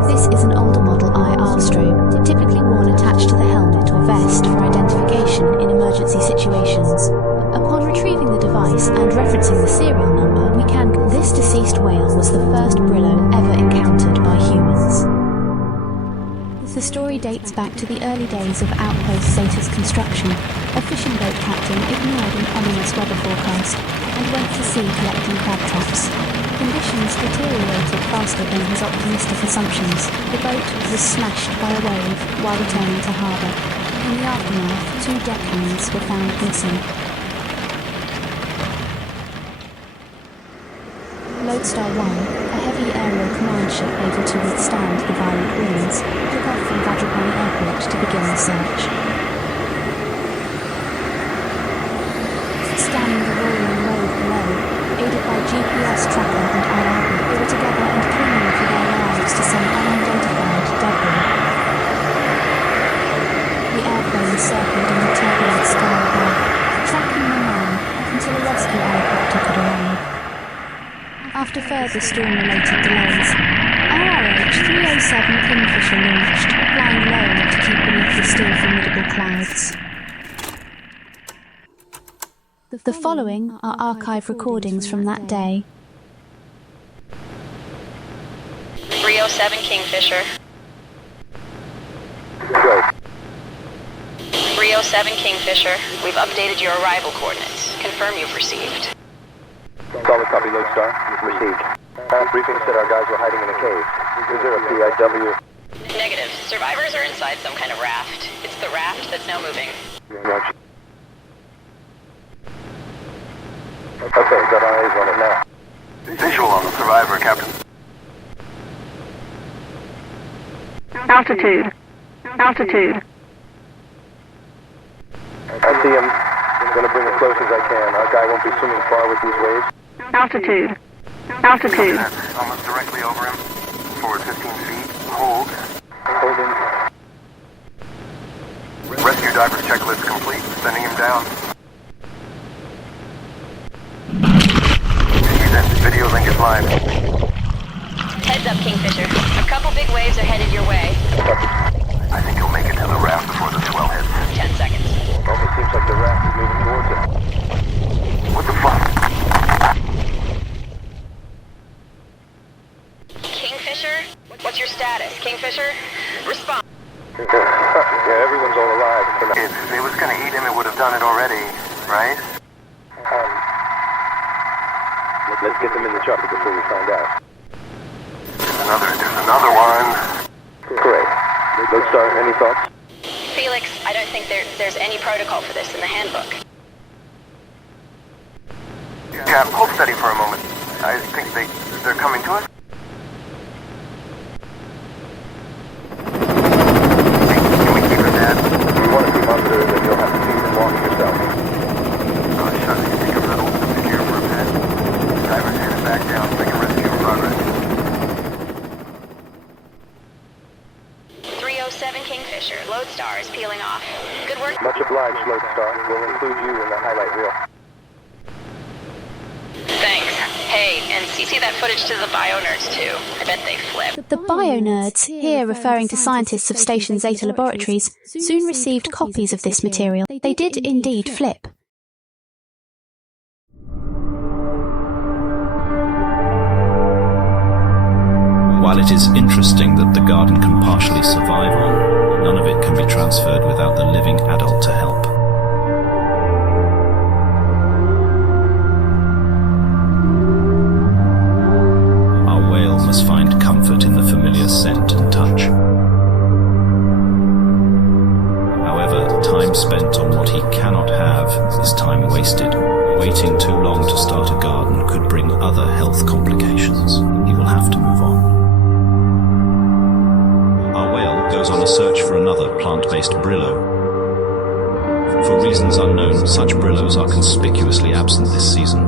This is an older model IR strobe, typically worn attached to the helmet or vest for identification in emergency situations. Upon retrieving the device and referencing the serial number, we can. This deceased whale was the first Brillo ever encountered by humans. The story dates back to the early days of Outpost Zeta's construction. A fishing boat captain ignored an ominous weather forecast and went to sea collecting crab traps. Conditions deteriorated faster than his optimistic assumptions. The boat was smashed by a wave while returning to harbour. In the aftermath, 2 deckhands were found missing. Lodestar 1, a heavy aerial command ship able to withstand the violent winds, took off from Vajrapani Airport to begin the search. Scanning the rolling road below, aided by GPS tracker and IR, they were together and clinging for their lives to some unidentified debris. The airplane circled in the turbulent sky above, tracking the man until a rescue helicopter could arrive. After further storm-related delays, RRH-307 Kingfisher launched, flying low to keep beneath the still formidable clouds. The following are archive recordings from that day. 307 Kingfisher. Go. 307 Kingfisher, we've updated your arrival coordinates. Confirm you've received. Solid copy, Lodestar. Received. Briefing said our guys were hiding in a cave. Is there a PIW? Negative. Survivors are inside some kind of raft. It's the raft that's now moving. Roger. Okay, got eyes on it now. Visual on the survivor, Captain. Altitude. Altitude. I see him. I'm gonna bring it close as I can. Our guy won't be swimming far with these waves. Altitude. Altitude. Almost directly over him. Forward 15 feet. Hold. Holding. Rescue diver's checklist complete. Sending him down. He's in. Video link is live. Heads up, Kingfisher. A couple big waves are headed your way. I think he'll make it to the raft before the swell hits. 10 seconds. Only seems status? Kingfisher? Respond. Yeah, everyone's all alive for now. If it was gonna eat him, it would have done it already, right? Let's get them in the chopper before we find out. There's another one. Great. Lodestar, any thoughts? Felix, I don't think there's any protocol for this in the handbook. Yeah, hold steady for a moment. I think they're coming to us. Hey, can we keep her dead? If you want to see monsters, then you'll have to see them walk yourself. Oh, shut it. You think I'm not old enough to care for a pet? Driver's headed back down. Second rescue in progress. 307 Kingfisher. Lodestar is peeling off. Good work. Much obliged, Lodestar. We'll include you in the highlight reel. Thanks. Hey, and see that footage to the bio-nerds too. I bet they flip. The bio-nerds, here referring to scientists of Station Zeta Laboratories, soon received copies of this material. They did indeed flip. While it is interesting that the garden can partially survive on, none of it can be transferred without the living adult to help. Our whale must find comfort in the familiar scent and touch. However, time spent on what he cannot have is time wasted. Waiting too long to start a garden could bring other health complications. He will have to move on. Our whale goes on a search for another plant-based Brillo. For reasons unknown, such Brillos are conspicuously absent this season.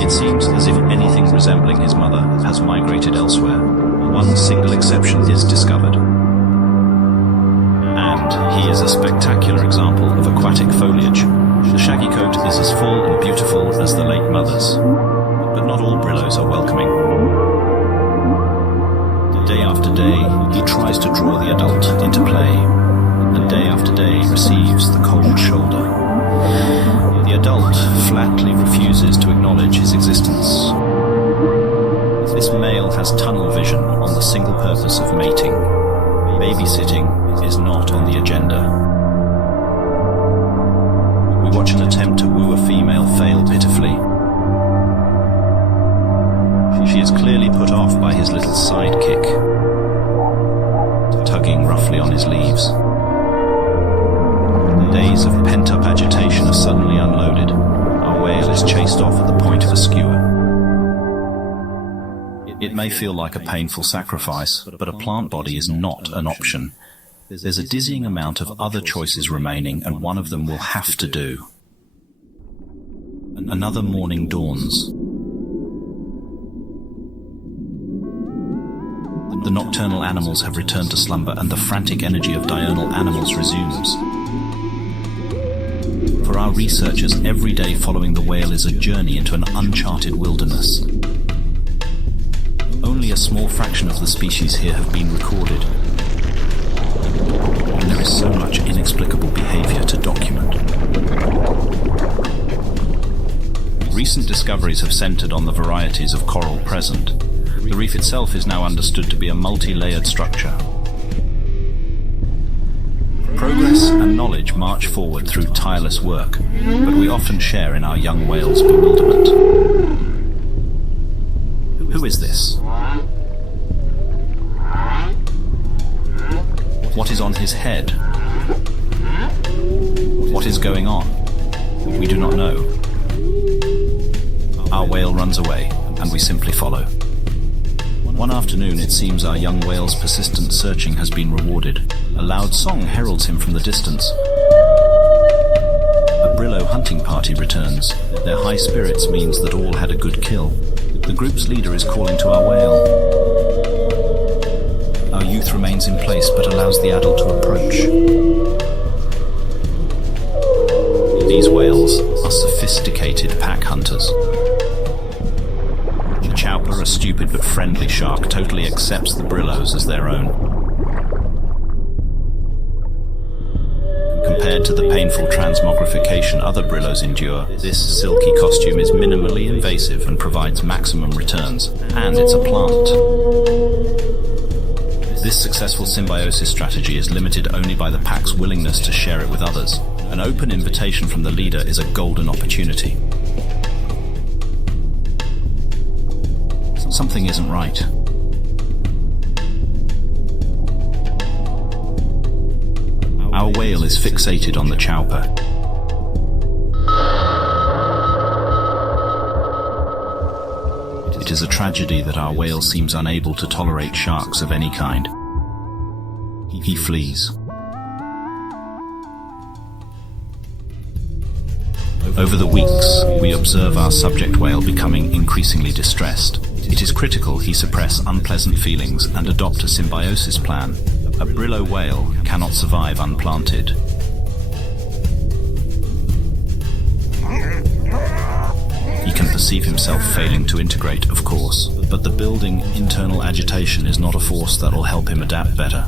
It seems as if anything resembling his mother has migrated elsewhere. One single exception is discovered. And he is a spectacular example of aquatic foliage. The shaggy coat is as full and beautiful as the late mother's. But not all Brillos are welcoming. Day after day, he tries to draw the adult into play, and day after day receives the cold shoulder. The adult flatly refuses to acknowledge his existence. This male has tunnel vision on the single purpose of mating. Babysitting is not on the agenda. We watch an attempt to woo a female fail pitifully. She is clearly put off by his little sidekick, tugging roughly on his leaves. Days of pent-up agitation are suddenly unloaded. Our whale is chased off at the point of a skewer. It may feel like a painful sacrifice, but a plant body is not an option. There's a dizzying amount of other choices remaining, and one of them will have to do. Another morning dawns. The nocturnal animals have returned to slumber, and the frantic energy of diurnal animals resumes. For our researchers, every day following the whale is a journey into an uncharted wilderness. Only a small fraction of the species here have been recorded. And there is so much inexplicable behavior to document. Recent discoveries have centered on the varieties of coral present. The reef itself is now understood to be a multi-layered structure. Progress and knowledge march forward through tireless work, but we often share in our young whale's bewilderment. Who is this? What is on his head? What is going on? We do not know. Our whale runs away, and we simply follow. One afternoon, it seems our young whale's persistent searching has been rewarded. A loud song heralds him from the distance. A Brillo hunting party returns. Their high spirits means that all had a good kill. The group's leader is calling to our whale. Our youth remains in place but allows the adult to approach. These whales are sophisticated pack hunters. The Chowper, a stupid but friendly shark, totally accepts the Brillos as their own. Compared to the painful transmogrification other Brillos endure, this silky costume is minimally invasive and provides maximum returns. And it's a plant. This successful symbiosis strategy is limited only by the pack's willingness to share it with others. An open invitation from the leader is a golden opportunity. Something isn't right. Our whale is fixated on the chowper. It is a tragedy that our whale seems unable to tolerate sharks of any kind. He flees. Over the weeks, we observe our subject whale becoming increasingly distressed. It is critical he suppress unpleasant feelings and adopt a symbiosis plan. A Brillo whale cannot survive unplanted. He can perceive himself failing to integrate, of course, but the building internal agitation is not a force that will help him adapt better.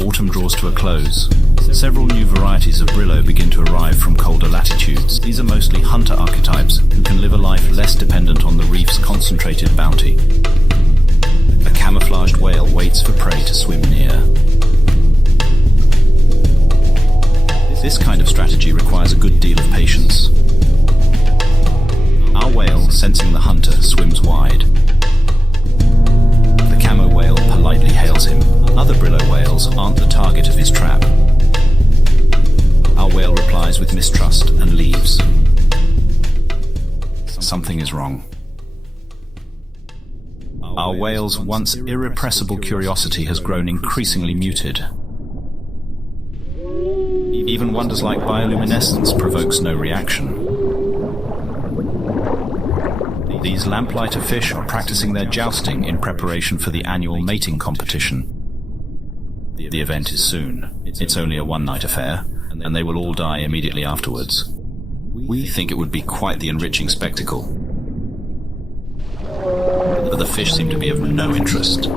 Autumn draws to a close. Several new varieties of Brillo begin to arrive from colder latitudes. These are mostly hunter archetypes who can live a life less dependent on the reef's concentrated bounty. A camouflaged whale waits for prey to swim near. This kind of strategy requires a good deal of patience. Our whale, sensing the hunter, swims wide. The camo whale politely hails him. Other Brillo whales aren't the target of his trap. Our whale replies with mistrust and leaves. Something is wrong. Our whale's once irrepressible curiosity has grown increasingly muted. Even wonders like bioluminescence provokes no reaction. These lamplighter fish are practicing their jousting in preparation for the annual mating competition. The event is soon. It's only a one-night affair, and they will all die immediately afterwards. We think it would be quite the enriching spectacle. But the fish seem to be of no interest.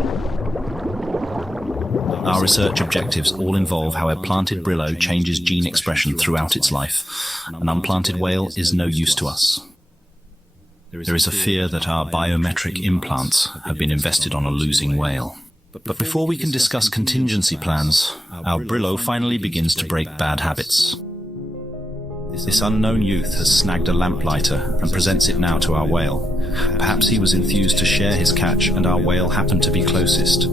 Our research objectives all involve how a planted Brillo changes gene expression throughout its life. An unplanted whale is no use to us. There is a fear that our biometric implants have been invested on a losing whale. But before we can discuss contingency plans, our Brillo finally begins to break bad habits. This unknown youth has snagged a lamplighter and presents it now to our whale. Perhaps he was enthused to share his catch and our whale happened to be closest.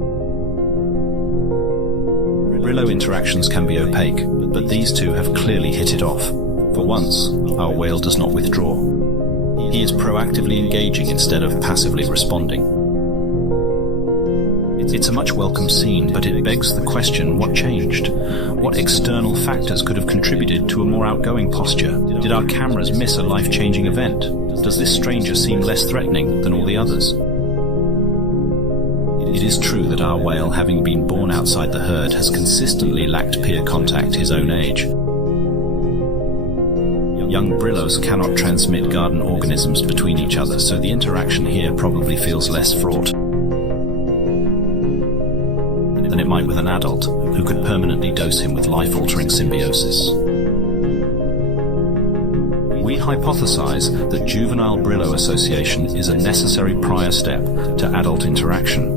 Brillo interactions can be opaque, but these two have clearly hit it off. For once, our whale does not withdraw. He is proactively engaging instead of passively responding. It's a much welcome scene, but it begs the question, what changed? What external factors could have contributed to a more outgoing posture? Did our cameras miss a life-changing event? Does this stranger seem less threatening than all the others? It is true that our whale, having been born outside the herd, has consistently lacked peer contact his own age. Young Brillos cannot transmit garden organisms between each other, so the interaction here probably feels less fraught than it might with an adult, who could permanently dose him with life-altering symbiosis. We hypothesize that juvenile Brillo association is a necessary prior step to adult interaction.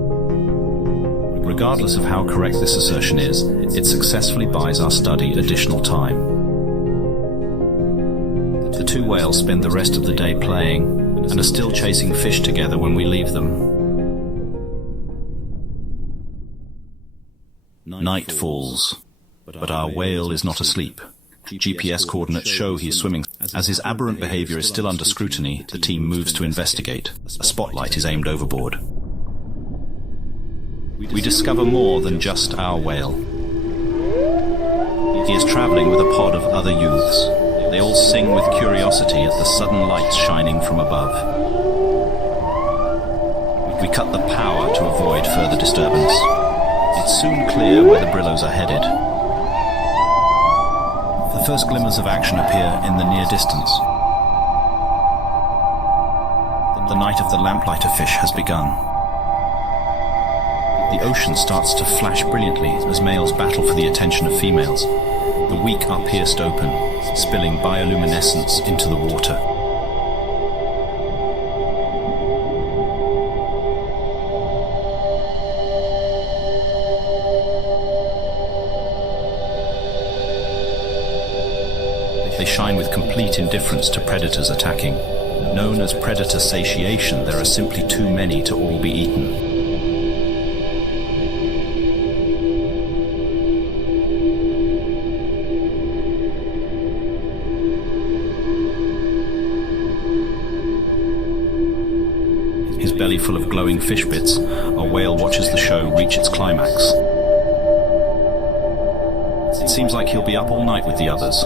Regardless of how correct this assertion is, it successfully buys our study additional time. The two whales spend the rest of the day playing and are still chasing fish together when we leave them. Night falls, but our whale is not asleep. GPS coordinates show he's swimming. As his aberrant behavior is still under scrutiny, the team moves to investigate. A spotlight is aimed overboard. We discover more than just our whale. He is traveling with a pod of other youths. They all sing with curiosity at the sudden lights shining from above. We cut the power to avoid further disturbance. It's soon clear where the Brillos are headed. The first glimmers of action appear in the near distance. The night of the lamplighter fish has begun. The ocean starts to flash brilliantly as males battle for the attention of females. The weak are pierced open, spilling bioluminescence into the water. They shine with complete indifference to predators attacking. Known as predator satiation, there are simply too many to all be eaten. His belly full of glowing fish bits, our whale watches the show reach its climax. It seems like he'll be up all night with the others.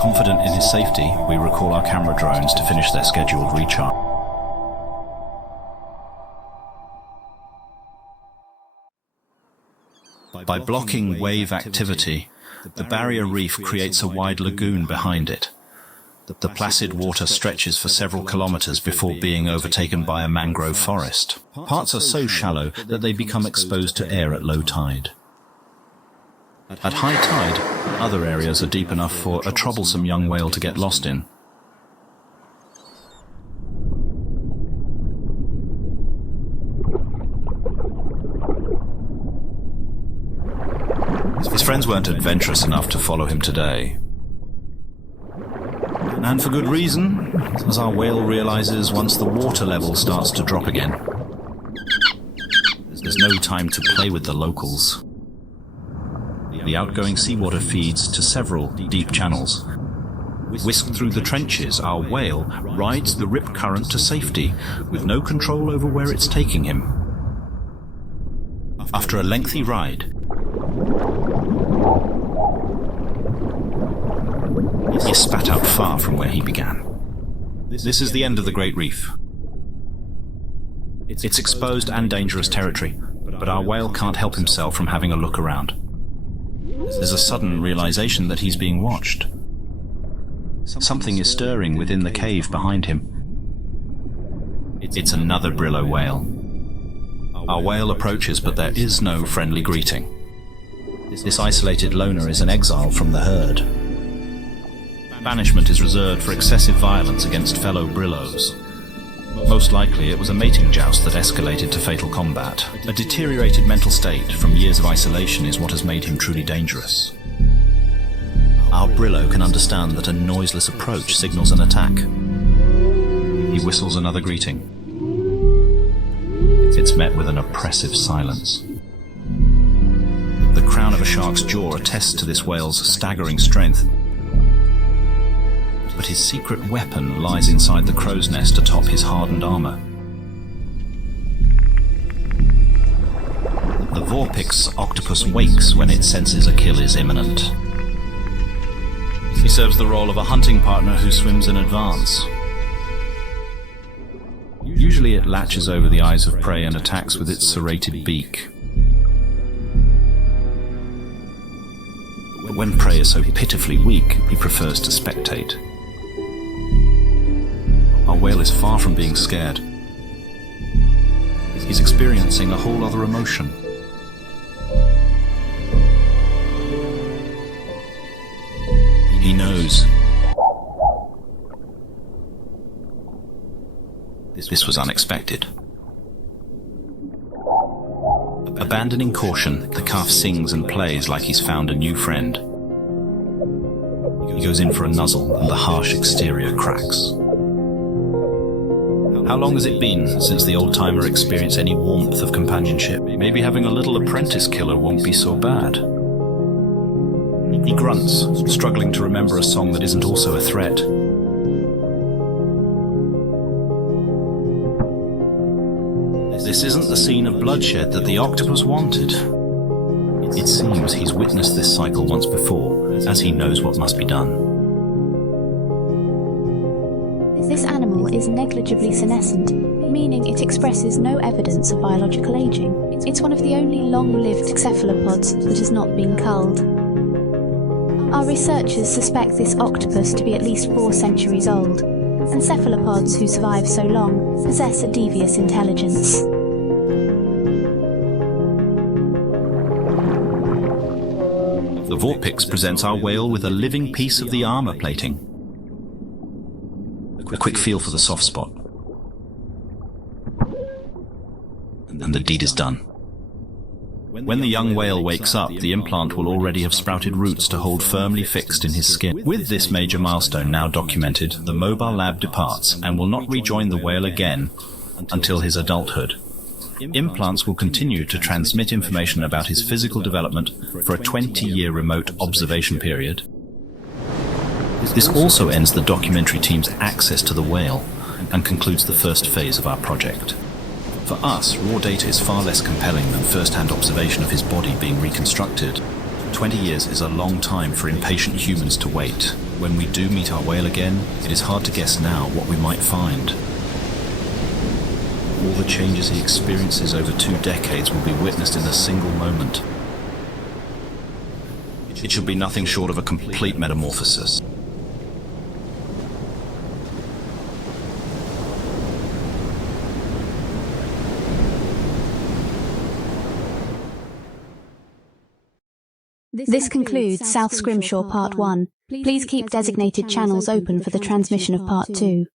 Confident in his safety, we recall our camera drones to finish their scheduled recharge. By blocking wave activity, the barrier reef creates a wide lagoon behind it. The placid water stretches for several kilometers before being overtaken by a mangrove forest. Parts are so shallow that they become exposed to air at low tide. At high tide, other areas are deep enough for a troublesome young whale to get lost in. His friends weren't adventurous enough to follow him today. And for good reason, as our whale realizes once the water level starts to drop again, there's no time to play with the locals. The outgoing seawater feeds to several deep channels. Whisked through the trenches, our whale rides the rip current to safety, with no control over where it's taking him. After a lengthy ride, he spat out far from where he began. This is the end of the Great Reef. It's exposed and dangerous territory, but our whale can't help himself from having a look around. There's a sudden realization that he's being watched. Something is stirring within the cave behind him. It's another Brillo whale. Our whale approaches, but there is no friendly greeting. This isolated loner is an exile from the herd. Banishment is reserved for excessive violence against fellow Brillos. Most likely it was a mating joust that escalated to fatal combat. A deteriorated mental state from years of isolation is what has made him truly dangerous. Our Brillo can understand that a noiseless approach signals an attack. He whistles another greeting. It's met with an oppressive silence. The crown of a shark's jaw attests to this whale's staggering strength. But his secret weapon lies inside the crow's nest atop his hardened armor. The Vorpix octopus wakes when it senses a kill is imminent. He serves the role of a hunting partner who swims in advance. Usually it latches over the eyes of prey and attacks with its serrated beak. But when prey is so pitifully weak, he prefers to spectate. Our whale is far from being scared. He's experiencing a whole other emotion. He knows. This was unexpected. Abandoning caution, the calf sings and plays like he's found a new friend. He goes in for a nuzzle and the harsh exterior cracks. How long has it been since the old-timer experienced any warmth of companionship? Maybe having a little apprentice killer won't be so bad. He grunts, struggling to remember a song that isn't also a threat. This isn't the scene of bloodshed that the octopus wanted. It seems he's witnessed this cycle once before, as he knows what must be done. This animal is negligibly senescent, meaning it expresses no evidence of biological aging. It's one of the only long-lived cephalopods that has not been culled. Our researchers suspect this octopus to be at least 4 centuries old, and cephalopods who survive so long possess a devious intelligence. The Vorpix presents our whale with a living piece of the armor plating. A quick feel for the soft spot. And the deed is done. When the young whale wakes up, the implant will already have sprouted roots to hold firmly fixed in his skin. With this major milestone now documented, the mobile lab departs and will not rejoin the whale again until his adulthood. Implants will continue to transmit information about his physical development for a 20-year remote observation period. This also ends the documentary team's access to the whale and concludes the first phase of our project. For us, raw data is far less compelling than first-hand observation of his body being reconstructed. 20 years is a long time for impatient humans to wait. When we do meet our whale again, it is hard to guess now what we might find. All the changes he experiences over 2 decades will be witnessed in a single moment. It should be nothing short of a complete metamorphosis. This concludes South Scrimshaw Part 1. Please keep designated channels open for the transmission of Part 2.